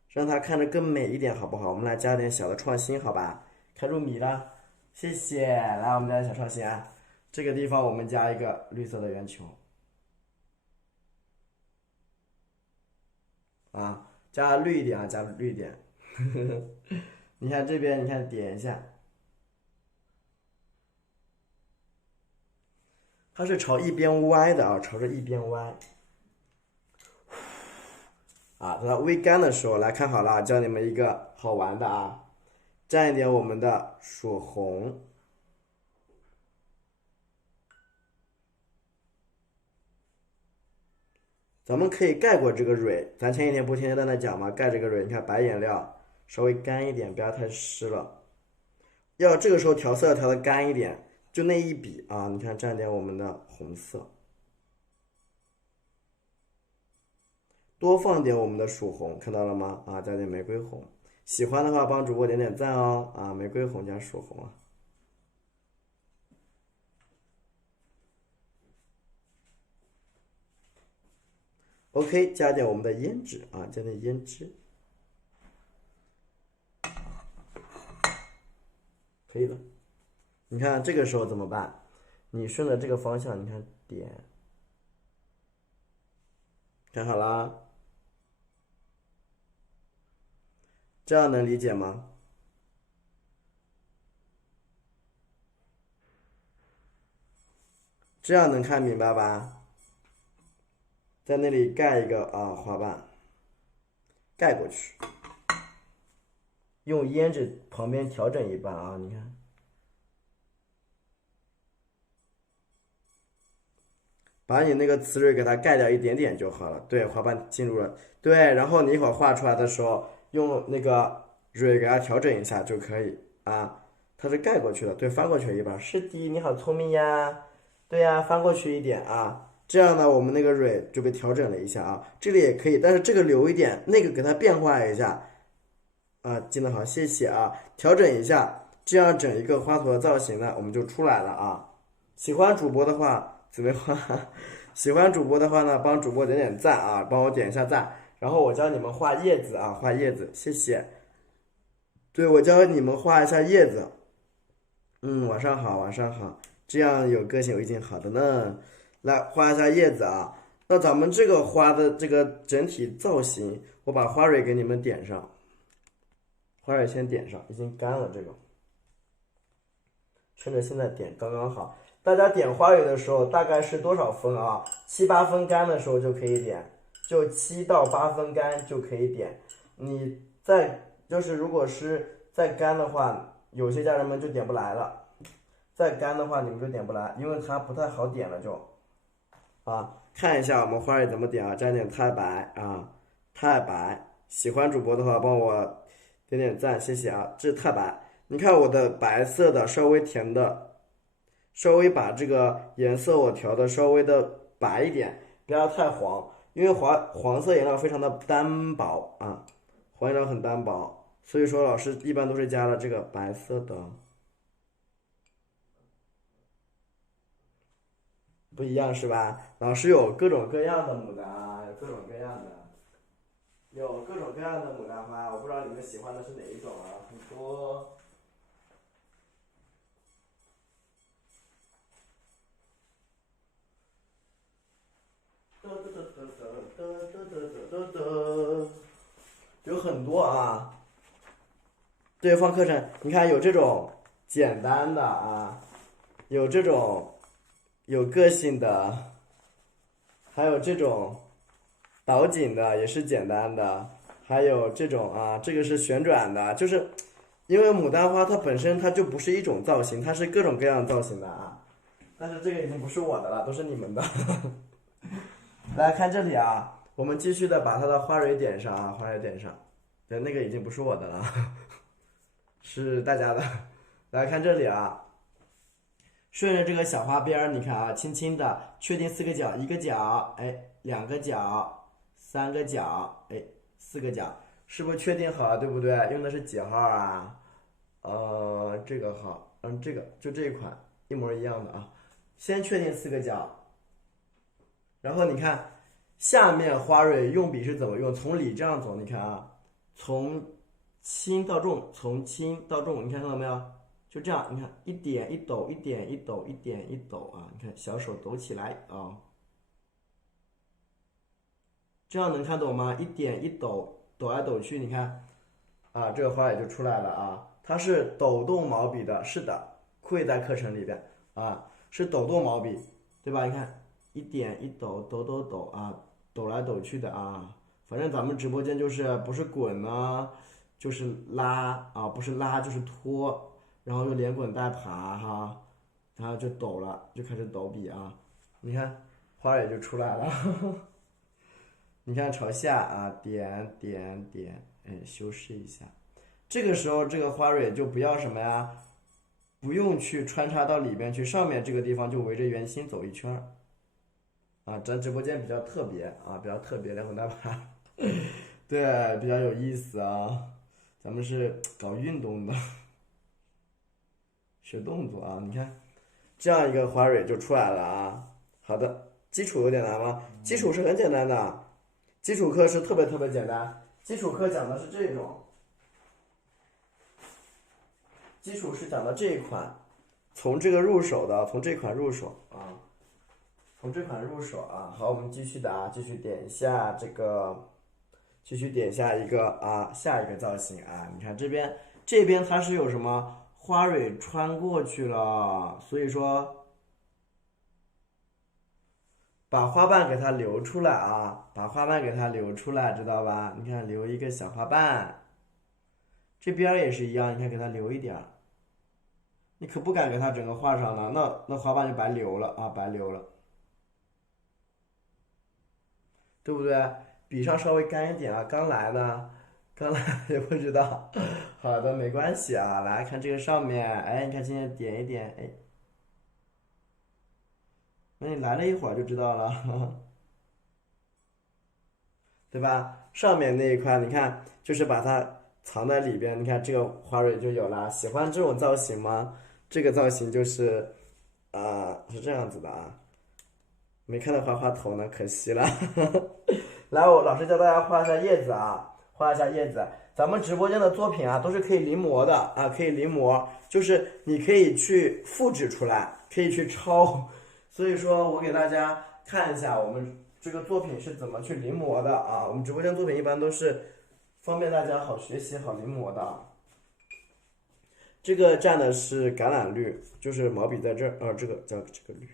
让它看着更美一点，好不好？我们来加点小的创新，好吧？开入米了，谢谢。来，我们加点小创新啊，这个地方我们加一个绿色的圆球啊，加绿一点啊，加绿一点。你看这边，你看点一下，它是朝一边歪的啊，朝着一边歪。啊，等它微干的时候，来看好了，教你们一个好玩的啊，蘸一点我们的曙红，咱们可以盖过这个蕊，咱前几天不天天在那讲吗？盖这个蕊，你看白颜料稍微干一点，不要太湿了，要这个时候调色调的干一点，就那一笔啊，你看蘸点我们的红色。多放点我们的曙红，看到了吗？啊，加点玫瑰红，喜欢的话帮主播点点赞哦。啊，玫瑰红加曙红啊。OK，加点我们的胭脂啊，加点胭脂，可以了。你看这个时候怎么办？你顺着这个方向，你看点，看好啦。这样能理解吗？这样能看明白吧？在那里盖一个啊花瓣，盖过去，用胭脂旁边调整一半啊，你看，把你那个雌蕊给它盖掉一点点就好了。对，花瓣进入了，对，然后你一会儿画出来的时候，用那个蕊给它调整一下就可以啊。它是盖过去的，对，翻过去一半。是的，你好聪明呀。对呀，翻过去一点啊，这样呢，我们那个蕊就被调整了一下啊。这里也可以，但是这个留一点，那个给它变化一下啊。进得好，谢谢啊。调整一下，这样整一个花朵的造型呢，我们就出来了啊。喜欢主播的话，姊妹花，喜欢主播的话呢，帮主播点点赞啊，帮我点一下赞。然后我教你们画叶子啊，画叶子，谢谢。对，我教你们画一下叶子。晚上好，晚上好。这样有个性有意境，好的呢。来画一下叶子啊。那咱们这个花的这个整体造型，我把花蕊给你们点上。花蕊先点上，已经干了这个。趁着现在点刚刚好。大家点花蕊的时候大概是多少分啊？7、8分干的时候就可以点，就7到8分干就可以点。你就是如果是再干的话，有些家人们就点不来了。再干的话你们就点不来，因为它不太好点了就。啊，看一下我们花蕊怎么点啊，沾点太白啊，太白，喜欢主播的话帮我点点赞，谢谢啊。这是太白，你看我的白色的稍微甜的，稍微把这个颜色我调的稍微的白一点，不要太黄，因为黄色颜料非常的单薄啊，黄颜料很单薄，所以说老师一般都是加了这个白色的。不一样是吧？老师有各种各样的牡丹啊，有各种各样的，有各种各样的牡丹花，我不知道你们喜欢的是哪一种啊？很多。嘚嘚嘚嘚嘚嘚嘚嘚嘚，有很多啊。对，放课程，你看有这种简单的啊，有这种有个性的，还有这种倒景的也是简单的，还有这种啊，这个是旋转的，就是因为牡丹花它本身它就不是一种造型，它是各种各样造型的啊。但是这个已经不是我的了，都是你们的。来看这里啊，我们继续的把它的花蕊点上啊，花蕊点上。对，那个已经不是我的了，是大家的。来看这里啊，顺着这个小花边儿，你看啊，轻轻的确定4个角，一个角，哎，2个角，3个角，哎，4个角，是不是确定好了，对不对？用的是几号啊？这个号，这个就这一款一模一样的啊。先确定4个角，然后你看下面花蕊用笔是怎么用？从里这样走，你看啊，从轻到重，从轻到重，你看到没有？就这样，你看一点一抖，一点一抖，一点一抖啊！你看小手抖起来啊，这样能看懂吗？一点一抖，抖来抖去，你看啊，这个花也就出来了啊。它是抖动毛笔的，是的，会在课程里边啊，是抖动毛笔，对吧？你看一点一抖，抖抖抖啊，抖来抖去的啊。反正咱们直播间就是不是滚呢，就是拉啊，不是拉就是拖。然后就连滚带爬哈，然后就抖了，就开始抖笔啊，你看花也就出来了，你看朝下啊，点点点，哎，修饰一下，这个时候这个花蕊就不要什么呀，不用去穿插到里边去，上面这个地方就围着圆心走一圈啊，咱直播间比较特别啊，比较特别，连滚带爬，对，比较有意思啊，咱们是搞运动的。学动作啊，你看，这样一个花蕊就出来了啊。好的，基础有点难吗？基础是很简单的，基础课是特别特别简单。基础课讲的是这种，基础是讲的这一款，从这个入手的，从这款入手啊，从这款入手啊。好，我们继续的啊，继续点一下这个，继续点一下一个啊，下一个造型啊。你看这边它是有什么？花蕊穿过去了，所以说把花瓣给它留出来啊，把花瓣给它留出来，知道吧？你看留一个小花瓣，这边也是一样，你看给它留一点儿，你可不敢给它整个画上呢，那花瓣就白留了啊，白留了，对不对？笔上稍微干一点啊，刚来呢，刚来也不知道。好的，没关系啊，来看这个上面，哎，你看现在点一点，哎。那你来了一会儿就知道了，对吧？上面那一块，你看，就是把它藏在里边，你看这个花蕊就有了。喜欢这种造型吗？这个造型就是，是这样子的啊。没看到花花头呢，可惜了。来，我老师教大家画一下叶子啊，画一下叶子。咱们直播间的作品啊，都是可以临摹的啊，可以临摹，就是你可以去复制出来，可以去抄。所以说我给大家看一下我们这个作品是怎么去临摹的啊。我们直播间作品一般都是方便大家好学习、好临摹的。这个蘸的是橄榄绿，就是毛笔在这儿，这个叫这个绿。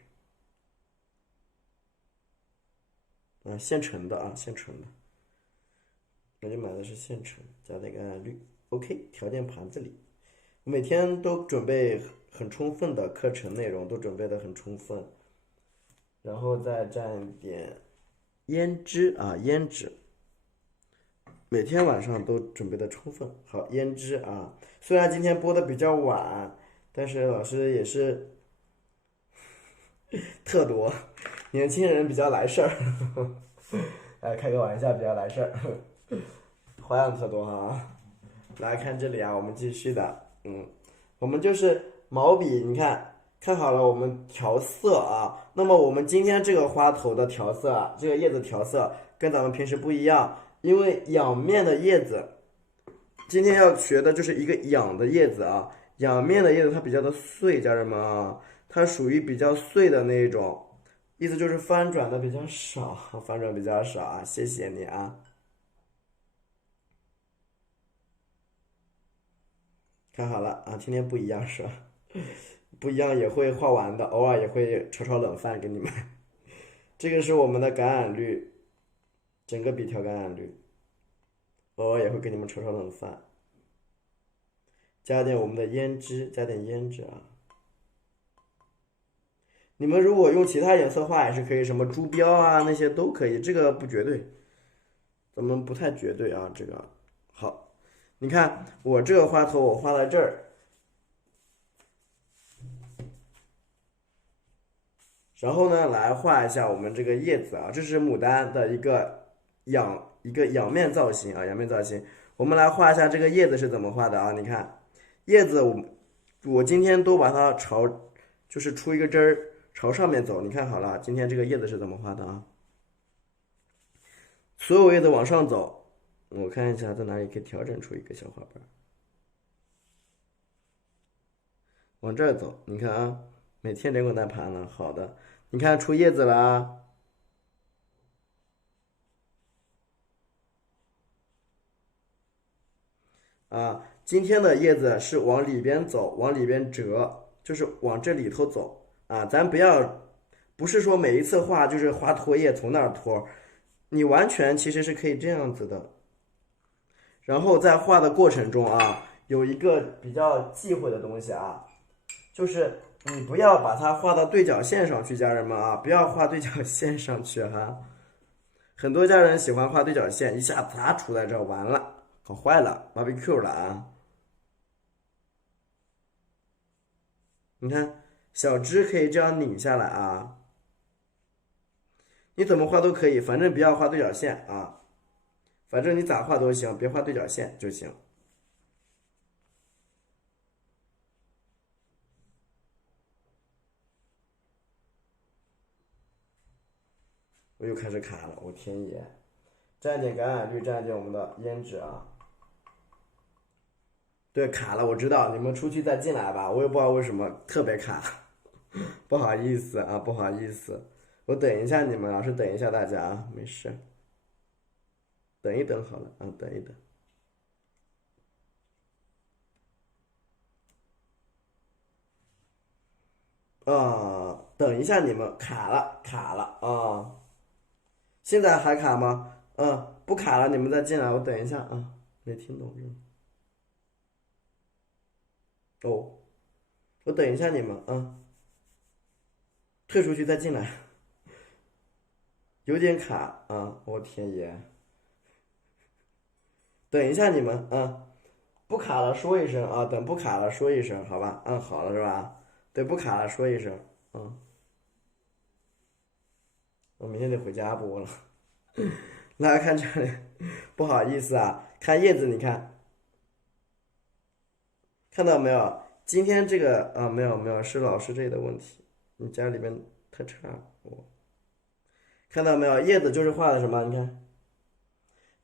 现成的啊，现成的，那就买的是现成，加那个绿。OK，条件盘子里，我每天都准备很充分的课程内容，都准备的很充分，然后再蘸一点胭脂啊，胭脂，每天晚上都准备的充分。好，胭脂啊，虽然今天播的比较晚，但是老师也是特多，年轻人比较来事儿，哎，开个玩笑，比较来事儿，花样特多哈。来看这里啊，我们继续的，我们就是毛笔，你看看好了，我们调色啊。那么我们今天这个花头的调色啊，这个叶子调色跟咱们平时不一样，因为仰面的叶子，今天要学的就是一个仰的叶子啊。仰面的叶子它比较的碎，家人们啊，它属于比较碎的那一种，意思就是翻转的比较少，翻转比较少啊。谢谢你啊。看好了啊，天天不一样是吧？不一样也会画完的，偶尔也会炒炒冷饭给你们。这个是我们的橄榄绿，整个笔调橄榄绿，偶尔也会给你们炒炒冷饭，加点我们的胭脂，加点胭脂啊。你们如果用其他颜色画也是可以，什么猪标啊那些都可以，这个不绝对，咱们不太绝对啊。这个好，你看我这个花头我画在这儿，然后呢来画一下我们这个叶子啊，这是牡丹的一个仰面造型啊，仰面造型。我们来画一下这个叶子是怎么画的啊？你看叶子我今天都把它就是出一个枝儿朝上面走，你看好了，今天这个叶子是怎么画的啊？所有叶子往上走，我看一下在哪里可以调整出一个小花瓣，往这儿走，你看啊，每天连滚带盘了，好的，你看出叶子了啊。啊，今天的叶子是往里边走，往里边折，就是往这里头走啊。咱不是说每一次画就是画拖叶从那儿拖，你完全其实是可以这样子的。然后在画的过程中啊，有一个比较忌讳的东西啊，就是你不要把它画到对角线上去，家人们啊，不要画对角线上去哈。很多家人喜欢画对角线，一下砸出来这完了，搞坏了，barbecue 了啊！你看小枝可以这样拧下来啊，你怎么画都可以，反正不要画对角线啊，反正你咋画都行，别画对角线就行。我又开始卡了，我天爷！蘸点橄榄绿，蘸点我们的胭脂啊。对，卡了，我知道，你们出去再进来吧，我也不知道为什么特别卡，不好意思啊，不好意思，我等一下你们，老师等一下大家啊，没事，等一等好了啊，等一等。啊，等一下你们卡了，卡了啊！现在还卡吗？不卡了，你们再进来，我等一下啊。没听懂是吗？哦，我等一下你们啊，退出去再进来，有点卡啊，我天爷！等一下你们啊，不卡了说一声啊，等不卡了说一声，好吧？好了是吧？对，不卡了说一声，我明天得回家播了。来看这里，不好意思啊，看叶子，你看看到没有？今天这个啊，没有没有，是老师这里的问题，你家里面太差了。看到没有？叶子就是画的什么？你看，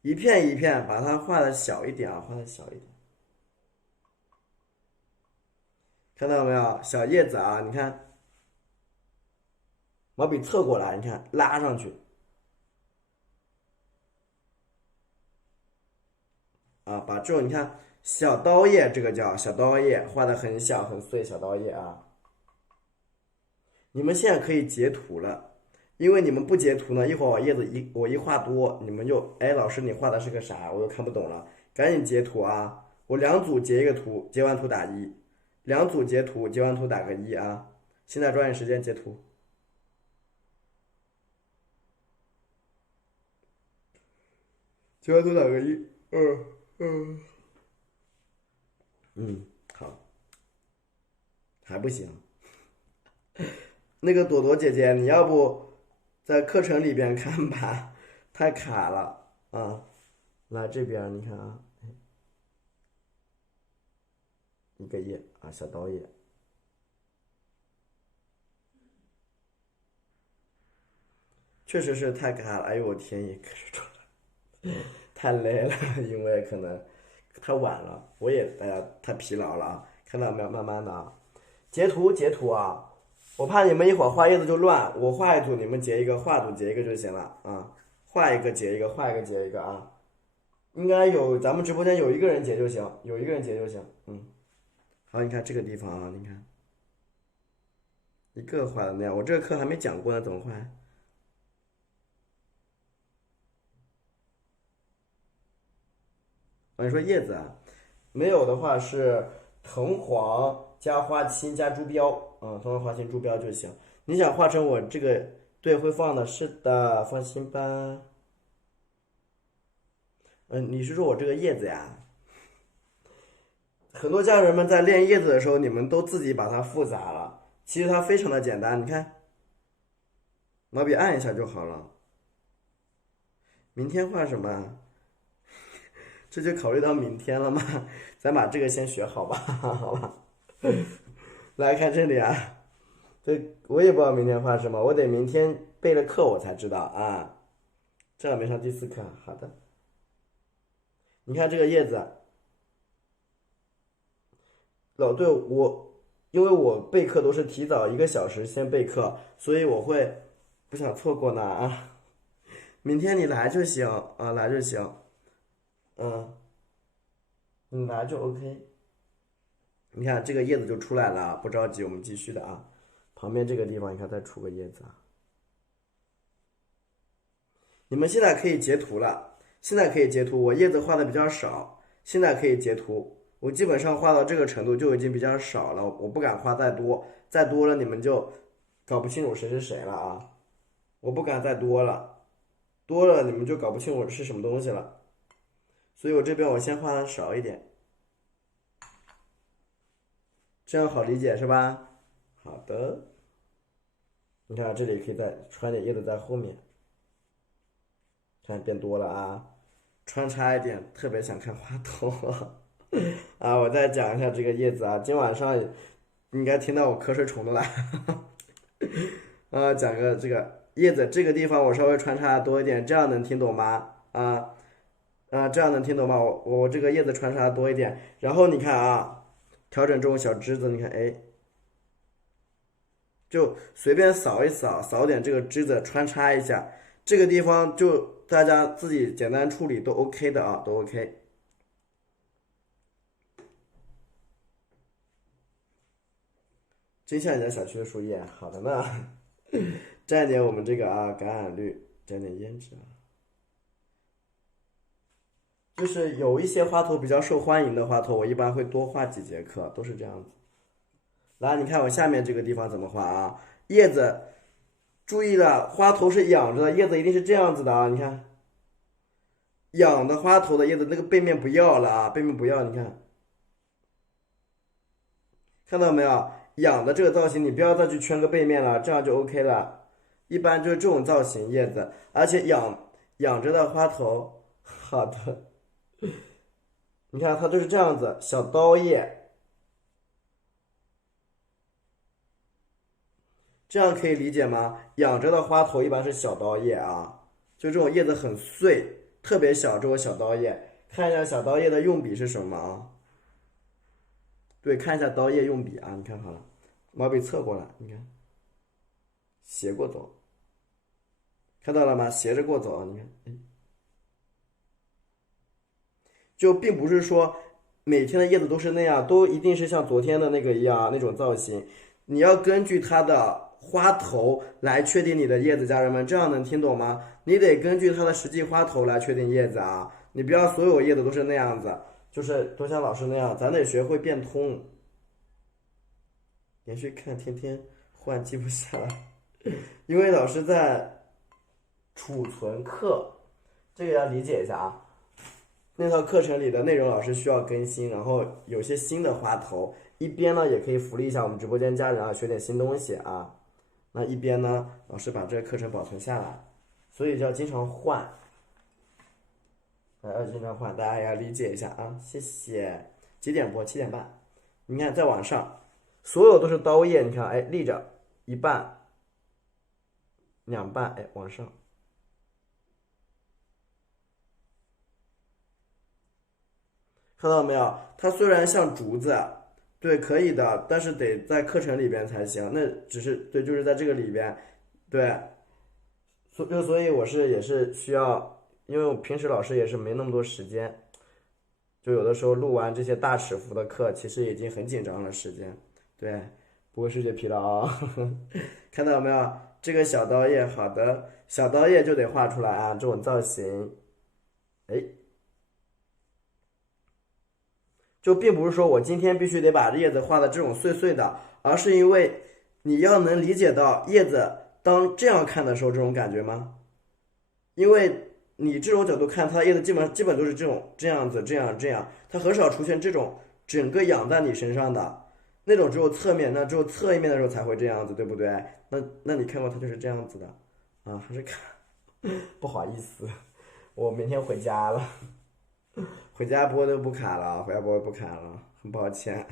一片一片，把它画的小一点啊，画的小一点。看到没有？小叶子啊，你看，毛笔侧过来，你看拉上去啊，把这种你看小刀叶，这个叫小刀叶，画的很小很碎，小刀叶啊。你们现在可以截图了，因为你们不截图呢，一会儿我叶子我一画多，你们就哎老师你画的是个啥？我又看不懂了，赶紧截图啊！我两组截一个图，截完图打一，两组截图，截完图打个一啊！现在抓紧时间截图，截完图打个一。嗯嗯嗯，好，还不行。那个朵朵姐姐，你要不在课程里边看吧，太卡了啊！来这边你看啊，一个叶啊，小刀叶，确实是太卡了。哎呦我天爷，太累了，因为可能太晚了，我也大家太疲劳了啊。看到没有？慢慢的啊，截图截图啊，我怕你们一会儿画叶子就乱，我画一组，你们截一个，画组截一个就行了啊。画一个截一个，画一个截一个啊。应该有咱们直播间有一个人截就行，有一个人截就行。嗯，好，你看这个地方啊，你看一个画的那样，我这个课还没讲过呢，怎么画？啊，你说叶子啊，没有的话是藤黄加花青加猪标，藤黄花青猪标就行。你想画成我这个，对，会放的，是的，放心吧。你是说我这个叶子呀？很多家人们在练叶子的时候，你们都自己把它复杂了，其实它非常的简单。你看，毛笔按一下就好了。明天画什么？这就考虑到明天了吗？咱把这个先学好吧，好吧。来看这里啊，这我也不知道明天画什么，我得明天备了课我才知道啊。这样没上第四课，好的。你看这个叶子，对我，因为我备课都是提早1个小时先备课，所以我会不想错过呢啊。明天你来就行啊，来就行，嗯，你来就 OK。你看这个叶子就出来了，不着急，我们继续的啊。旁边这个地方你看再出个叶子啊。你们现在可以截图了，现在可以截图。我叶子画的比较少，现在可以截图。我基本上画到这个程度就已经比较少了，我不敢画再多，再多了你们就搞不清楚谁是谁了啊！我不敢再多了，多了你们就搞不清楚是什么东西了。所以我这边我先画的少一点，这样好理解是吧？好的，你看这里可以再穿点叶子在后面，看变多了啊，穿插一点，特别想看花头。啊，我再讲一下这个叶子啊，今晚上应该听到我瞌睡虫的了。讲个这个叶子这个地方我稍微穿插多一点，这样能听懂吗？这样能听懂吗？我这个叶子穿插多一点，然后你看啊，调整这种小枝子，你看，哎，就随便扫一扫，扫点这个枝子穿插一下，这个地方就大家自己简单处理都 OK 的啊，都 OK。真像你家小区的树叶，好的呢。沾点我们这个啊橄榄绿，沾点胭脂啊。就是有一些花头比较受欢迎的花头，我一般会多画几节课，都是这样子。来，你看我下面这个地方怎么画啊？叶子，注意了，花头是仰着的，叶子一定是这样子的啊。你看，仰的花头的叶子，那个背面不要了啊，背面不要。你看，看到没有？仰的这个造型，你不要再去圈个背面了，这样就 OK 了。一般就是这种造型叶子，而且仰着的花头，好的。你看它就是这样子，小刀叶，这样可以理解吗？仰着的花头一般是小刀叶啊，就这种叶子很碎，特别小这种小刀叶。看一下小刀叶的用笔是什么啊？对，看一下刀叶用笔啊，你看好了，毛笔侧过来，你看斜过走，看到了吗？斜着过走，你看，就并不是说每天的叶子都是那样，都一定是像昨天的那个一样那种造型。你要根据它的花头来确定你的叶子，家人们，这样能听懂吗？你得根据它的实际花头来确定叶子啊，你不要所有叶子都是那样子，就是都像老师那样，咱得学会变通。连续看天天换记不下来，因为老师在储存课，这个要理解一下啊。那套课程里的内容老师需要更新，然后有些新的花头，一边呢也可以福利一下我们直播间家人啊，学点新东西啊。那一边呢，老师把这个课程保存下来，所以就要经常换，要经常换，大家也要理解一下啊。谢谢。几点播？7点半。你看再往上，所有都是刀页，你看，哎，立着一半、两半，哎，往上。看到没有？它虽然像竹子，对，可以的，但是得在课程里边才行。那只是对，就是在这个里边，对，所以也是需要，因为我平时老师也是没那么多时间，就有的时候录完这些大尺幅的课，其实已经很紧张了时间，对，不会视觉疲劳啊。看到没有？这个小刀叶，好的，小刀叶就得画出来啊，这种造型，哎。就并不是说我今天必须得把叶子画的这种碎碎的，而是因为你要能理解到叶子当这样看的时候这种感觉吗？因为你这种角度看，它的叶子基本都是这样子这样，它很少出现这种整个仰在你身上的那种，只有侧面，那只有侧一面的时候才会这样子，对不对？那你看过它就是这样子的啊，还是看不好意思，我明天回家了。回家播都不卡了，回家播不卡了，很抱歉。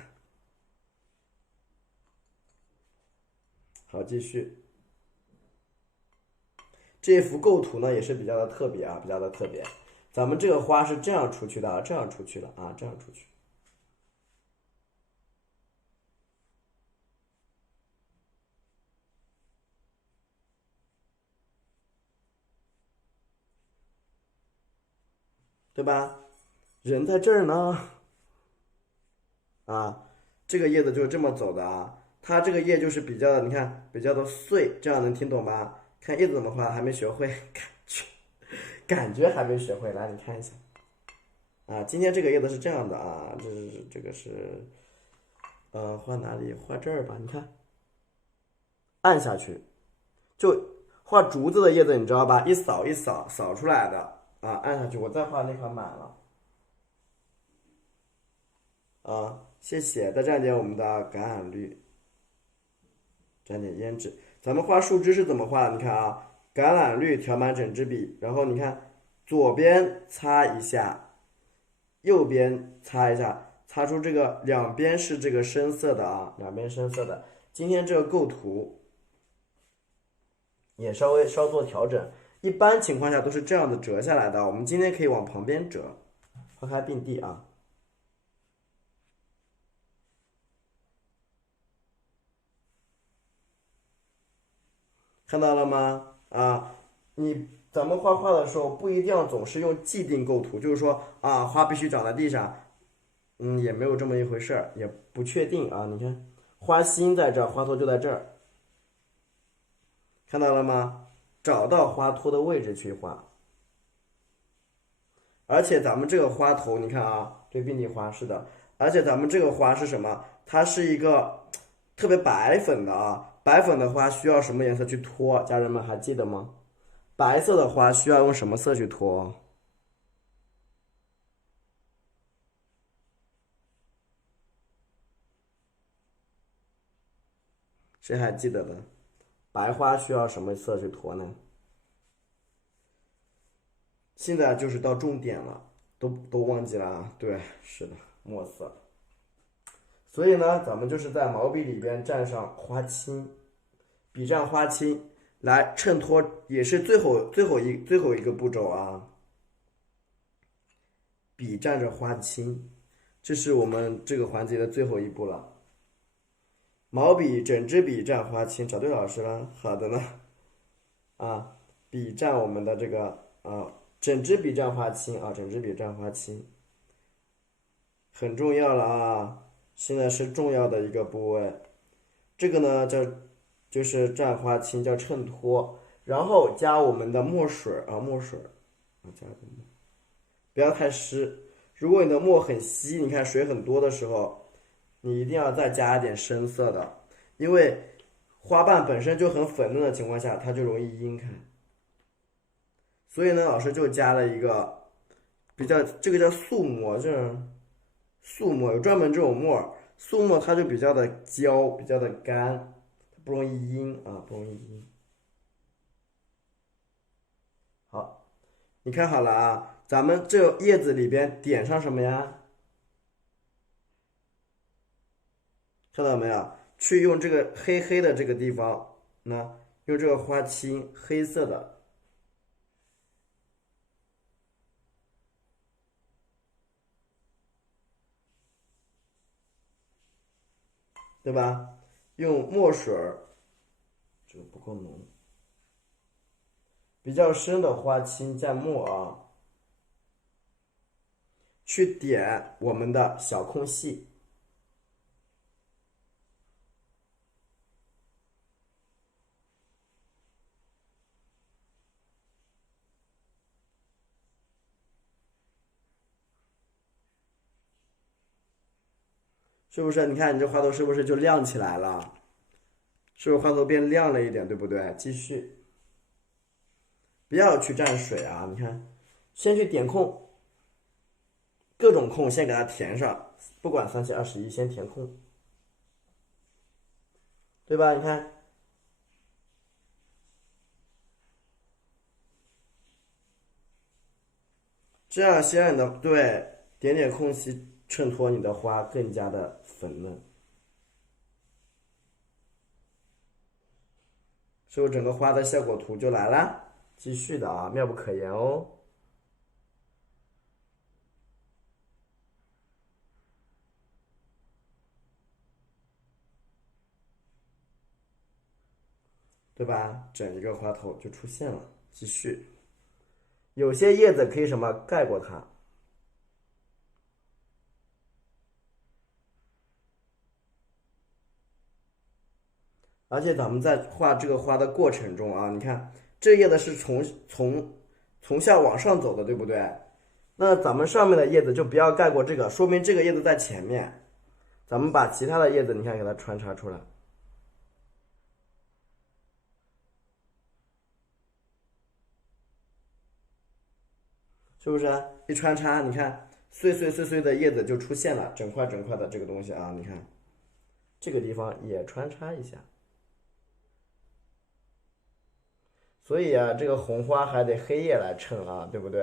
好，继续。这幅构图呢也是比较的特别啊，比较的特别。咱们这个花是这样出去的，这样出去了啊，这样出去，对吧？人在这儿呢，啊，这个叶子就是这么走的啊。它这个叶就是比较的，你看比较的碎，这样能听懂吧？看叶子怎么画，还没学会，感觉还没学会。来，你看一下啊，今天这个叶子是这样的啊，这个是画哪里？画这儿吧，你看，按下去就画竹子的叶子，你知道吧？一扫一扫扫出来的啊，按下去，我再画那块满了啊，谢谢。再蘸点我们的橄榄绿，蘸点胭脂。咱们画树枝是怎么画的？你看啊，橄榄绿调满整支笔，然后你看左边擦一下，右边擦一下，擦出这个两边是这个深色的啊，两边深色的。今天这个构图也稍做调整，一般情况下都是这样子折下来的，我们今天可以往旁边折，画开并蒂啊。看到了吗？啊，咱们画画的时候不一定要总是用既定构图，就是说啊，花必须长在地上，也没有这么一回事儿，也不确定啊。你看，花心在这儿，花托就在这儿，看到了吗？找到花托的位置去画，而且咱们这个花头，你看啊，这并蒂花是的，而且咱们这个花是什么？它是一个特别白粉的啊，白粉的花需要什么颜色去托？家人们还记得吗？白色的花需要用什么色去托？谁还记得的？白花需要什么色去托呢？现在就是到重点了，都忘记了啊。对，是的，墨色。所以呢，咱们就是在毛笔里边蘸上花青，笔蘸花青来衬托，也是最后一个步骤啊。笔蘸着花青，这是我们这个环节的最后一步了。毛笔整支笔蘸花青，找对老师了。好的呢，啊，笔蘸我们的这个整支笔蘸花青啊，整支笔蘸花青，很重要了啊！现在是重要的一个部位，这个呢就是蘸花青，叫衬托，然后加我们的墨水啊，墨水啊，加个墨，不要太湿。如果你的墨很稀，你看水很多的时候，你一定要再加一点深色的，因为花瓣本身就很粉嫩的情况下，它就容易晕开。所以呢，老师就加了一个这个叫素墨，这素墨有专门这种墨儿，素墨它就比较的焦，比较的干，不容易阴啊，不容易阴。好，你看好了啊，咱们这叶子里边点上什么呀？看到没有？去用这个黑黑的这个地方，那用这个花青黑色的，对吧？用墨水儿，这个不够浓，比较深的花青蘸墨啊，去点我们的小空隙。是不是？你看你这花头是不是就亮起来了？是不是花头变亮了一点，对不对？继续，不要去蘸水啊！你看，先去点空，各种空先给它填上，不管3721，先填空，对吧？你看，这样先让你的对点点空隙衬托你的花更加的粉嫩，是不是整个花的效果图就来了？继续的啊，妙不可言哦。对吧？整一个花头就出现了。继续，有些叶子可以什么盖过它，而且咱们在画这个花的过程中啊，你看这叶子是从下往上走的，对不对？那咱们上面的叶子就不要盖过这个，说明这个叶子在前面。咱们把其他的叶子，你看给它穿插出来，是不是啊？一穿插，你看碎碎碎碎的叶子就出现了，整块整块的这个东西啊，你看这个地方也穿插一下。所以啊，这个红花还得黑叶来衬啊，对不对？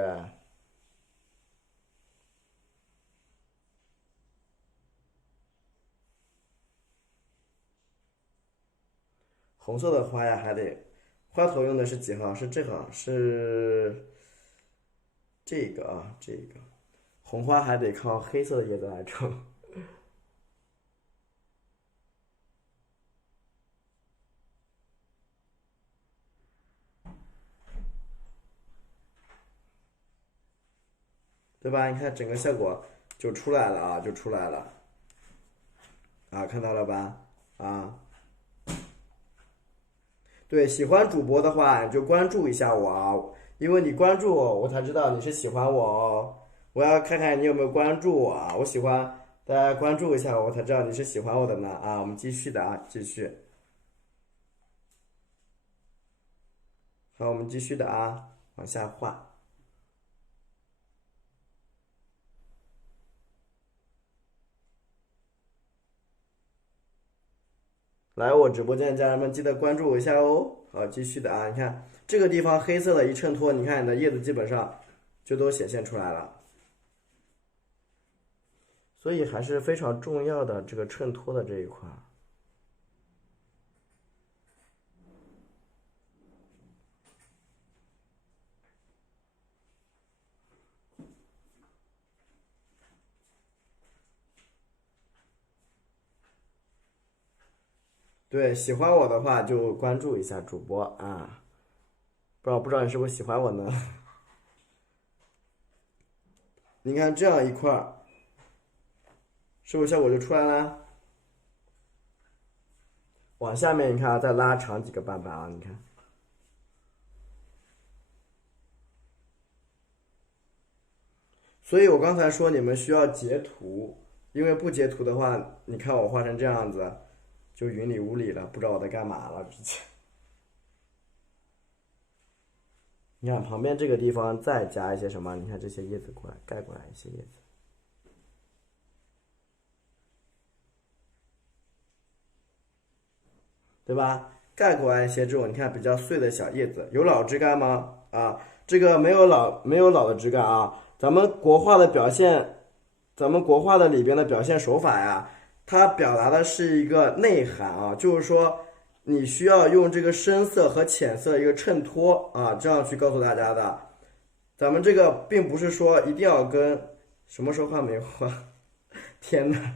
红色的花呀，还得花头用的是几号？是这号，是这个啊，这个红花还得靠黑色的叶子来衬。对吧？你看整个效果就出来了啊，就出来了啊，看到了吧？啊，对，喜欢主播的话你就关注一下我啊，因为你关注我，我才知道你是喜欢我哦。我要看看你有没有关注我啊，我喜欢大家关注一下我，才知道你是喜欢我的呢啊。我们继续的啊，继续。好，我们继续的啊，往下画。来我直播间的家人们，记得关注我一下哦。好，继续的啊，你看这个地方黑色的一衬托，你看你的叶子基本上就都显现出来了，所以还是非常重要的这个衬托的这一块。对，喜欢我的话就关注一下主播啊，不知道你是不是喜欢我呢？你看这样一块儿，是不是效果就出来了？往下面你看啊，再拉长几个瓣瓣啊，你看。所以我刚才说你们需要截图，因为不截图的话，你看我画成这样子，就云里雾里了，不知道我在干嘛了，直接。你看旁边这个地方再加一些什么？你看这些叶子过来，盖过来一些叶子，对吧？盖过来一些这种你看比较碎的小叶子，有老枝干吗？啊，这个没有老的枝干啊。咱们国画的表现，咱们国画的里边的表现手法呀，它表达的是一个内涵啊，就是说你需要用这个深色和浅色一个衬托啊，这样去告诉大家的。咱们这个并不是说一定要跟什么说话没话，天呐，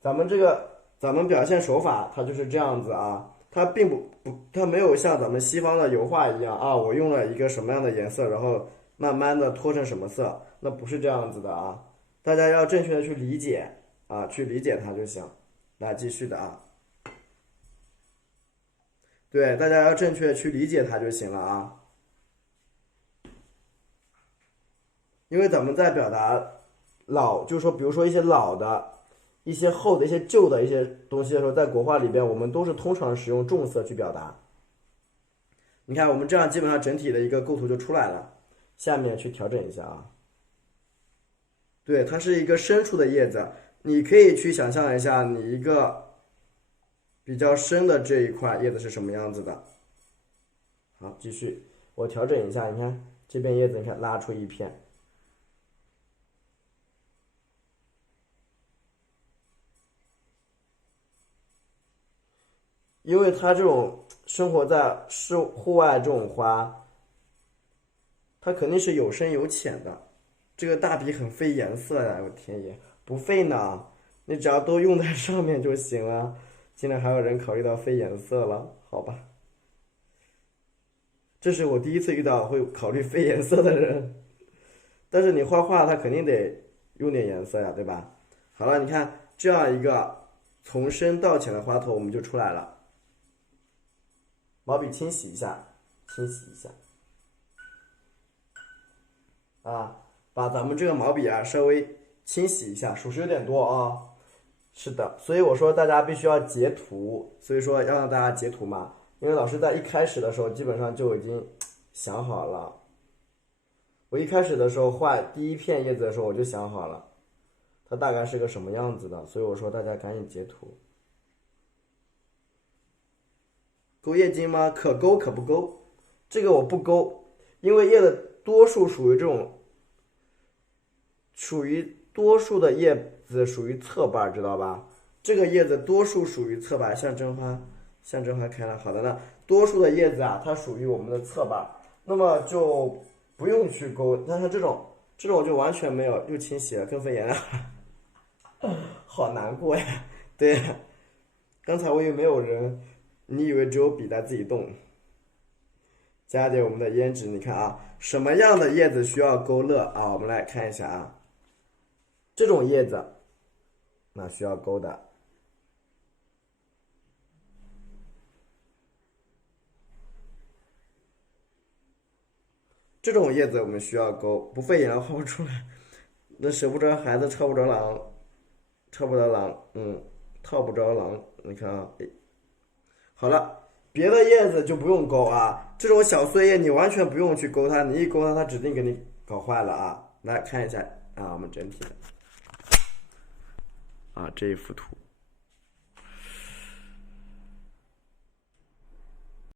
咱们表现手法它就是这样子啊，它并它没有像咱们西方的油画一样啊，我用了一个什么样的颜色，然后慢慢的脱成什么色，那不是这样子的啊，大家要正确的去理解啊，去理解它就行。来继续的啊，对，大家要正确的去理解它就行了啊。因为咱们在表达老，就是说，比如说一些老的、一些厚的、一些旧的一些东西的时候，在国画里边，我们都是通常使用重色去表达。你看，我们这样基本上整体的一个构图就出来了。下面去调整一下啊。对，它是一个深处的叶子，你可以去想象一下，你一个比较深的这一块叶子是什么样子的。好，继续，我调整一下，你看这边叶子，你看拉出一片。因为它这种生活在户外这种花，它肯定是有深有浅的。这个大笔很费颜色呀，我天爷，不费呢，你只要都用在上面就行了。竟然还有人考虑到费颜色了，好吧？这是我第一次遇到会考虑费颜色的人。但是你画画，它肯定得用点颜色呀，对吧？好了，你看这样一个从深到浅的花头，我们就出来了。毛笔清洗一下，清洗一下，啊，把咱们这个毛笔啊稍微清洗一下，属实有点多啊。是的，所以我说大家必须要截图，所以说要让大家截图嘛，因为老师在一开始的时候基本上就已经想好了。我一开始的时候画第一片叶子的时候，我就想好了，它大概是个什么样子的，所以我说大家赶紧截图。勾叶筋吗？可勾可不勾，这个我不勾，因为叶的多数属于这种，属于多数的叶子属于侧瓣，知道吧？这个叶子多数属于侧瓣，像真花，像真花开了。好的呢，多数的叶子啊，它属于我们的侧瓣，那么就不用去勾。但是这种就完全没有，又清洗了，更费颜料，好难过呀。对，刚才我以为没有人。你以为只有笔在自己动？加点我们的胭脂，你看啊，什么样的叶子需要勾勒啊？我们来看一下啊，这种叶子，那需要勾的。这种叶子我们需要勾，不费眼画不出来。那舍不得孩子套不着狼，套不着狼，套不着狼。你看啊，好了，别的叶子就不用勾啊，这种小碎叶你完全不用去勾它，你一勾它，它指定给你搞坏了啊！来看一下啊，我们整体的啊这一幅图。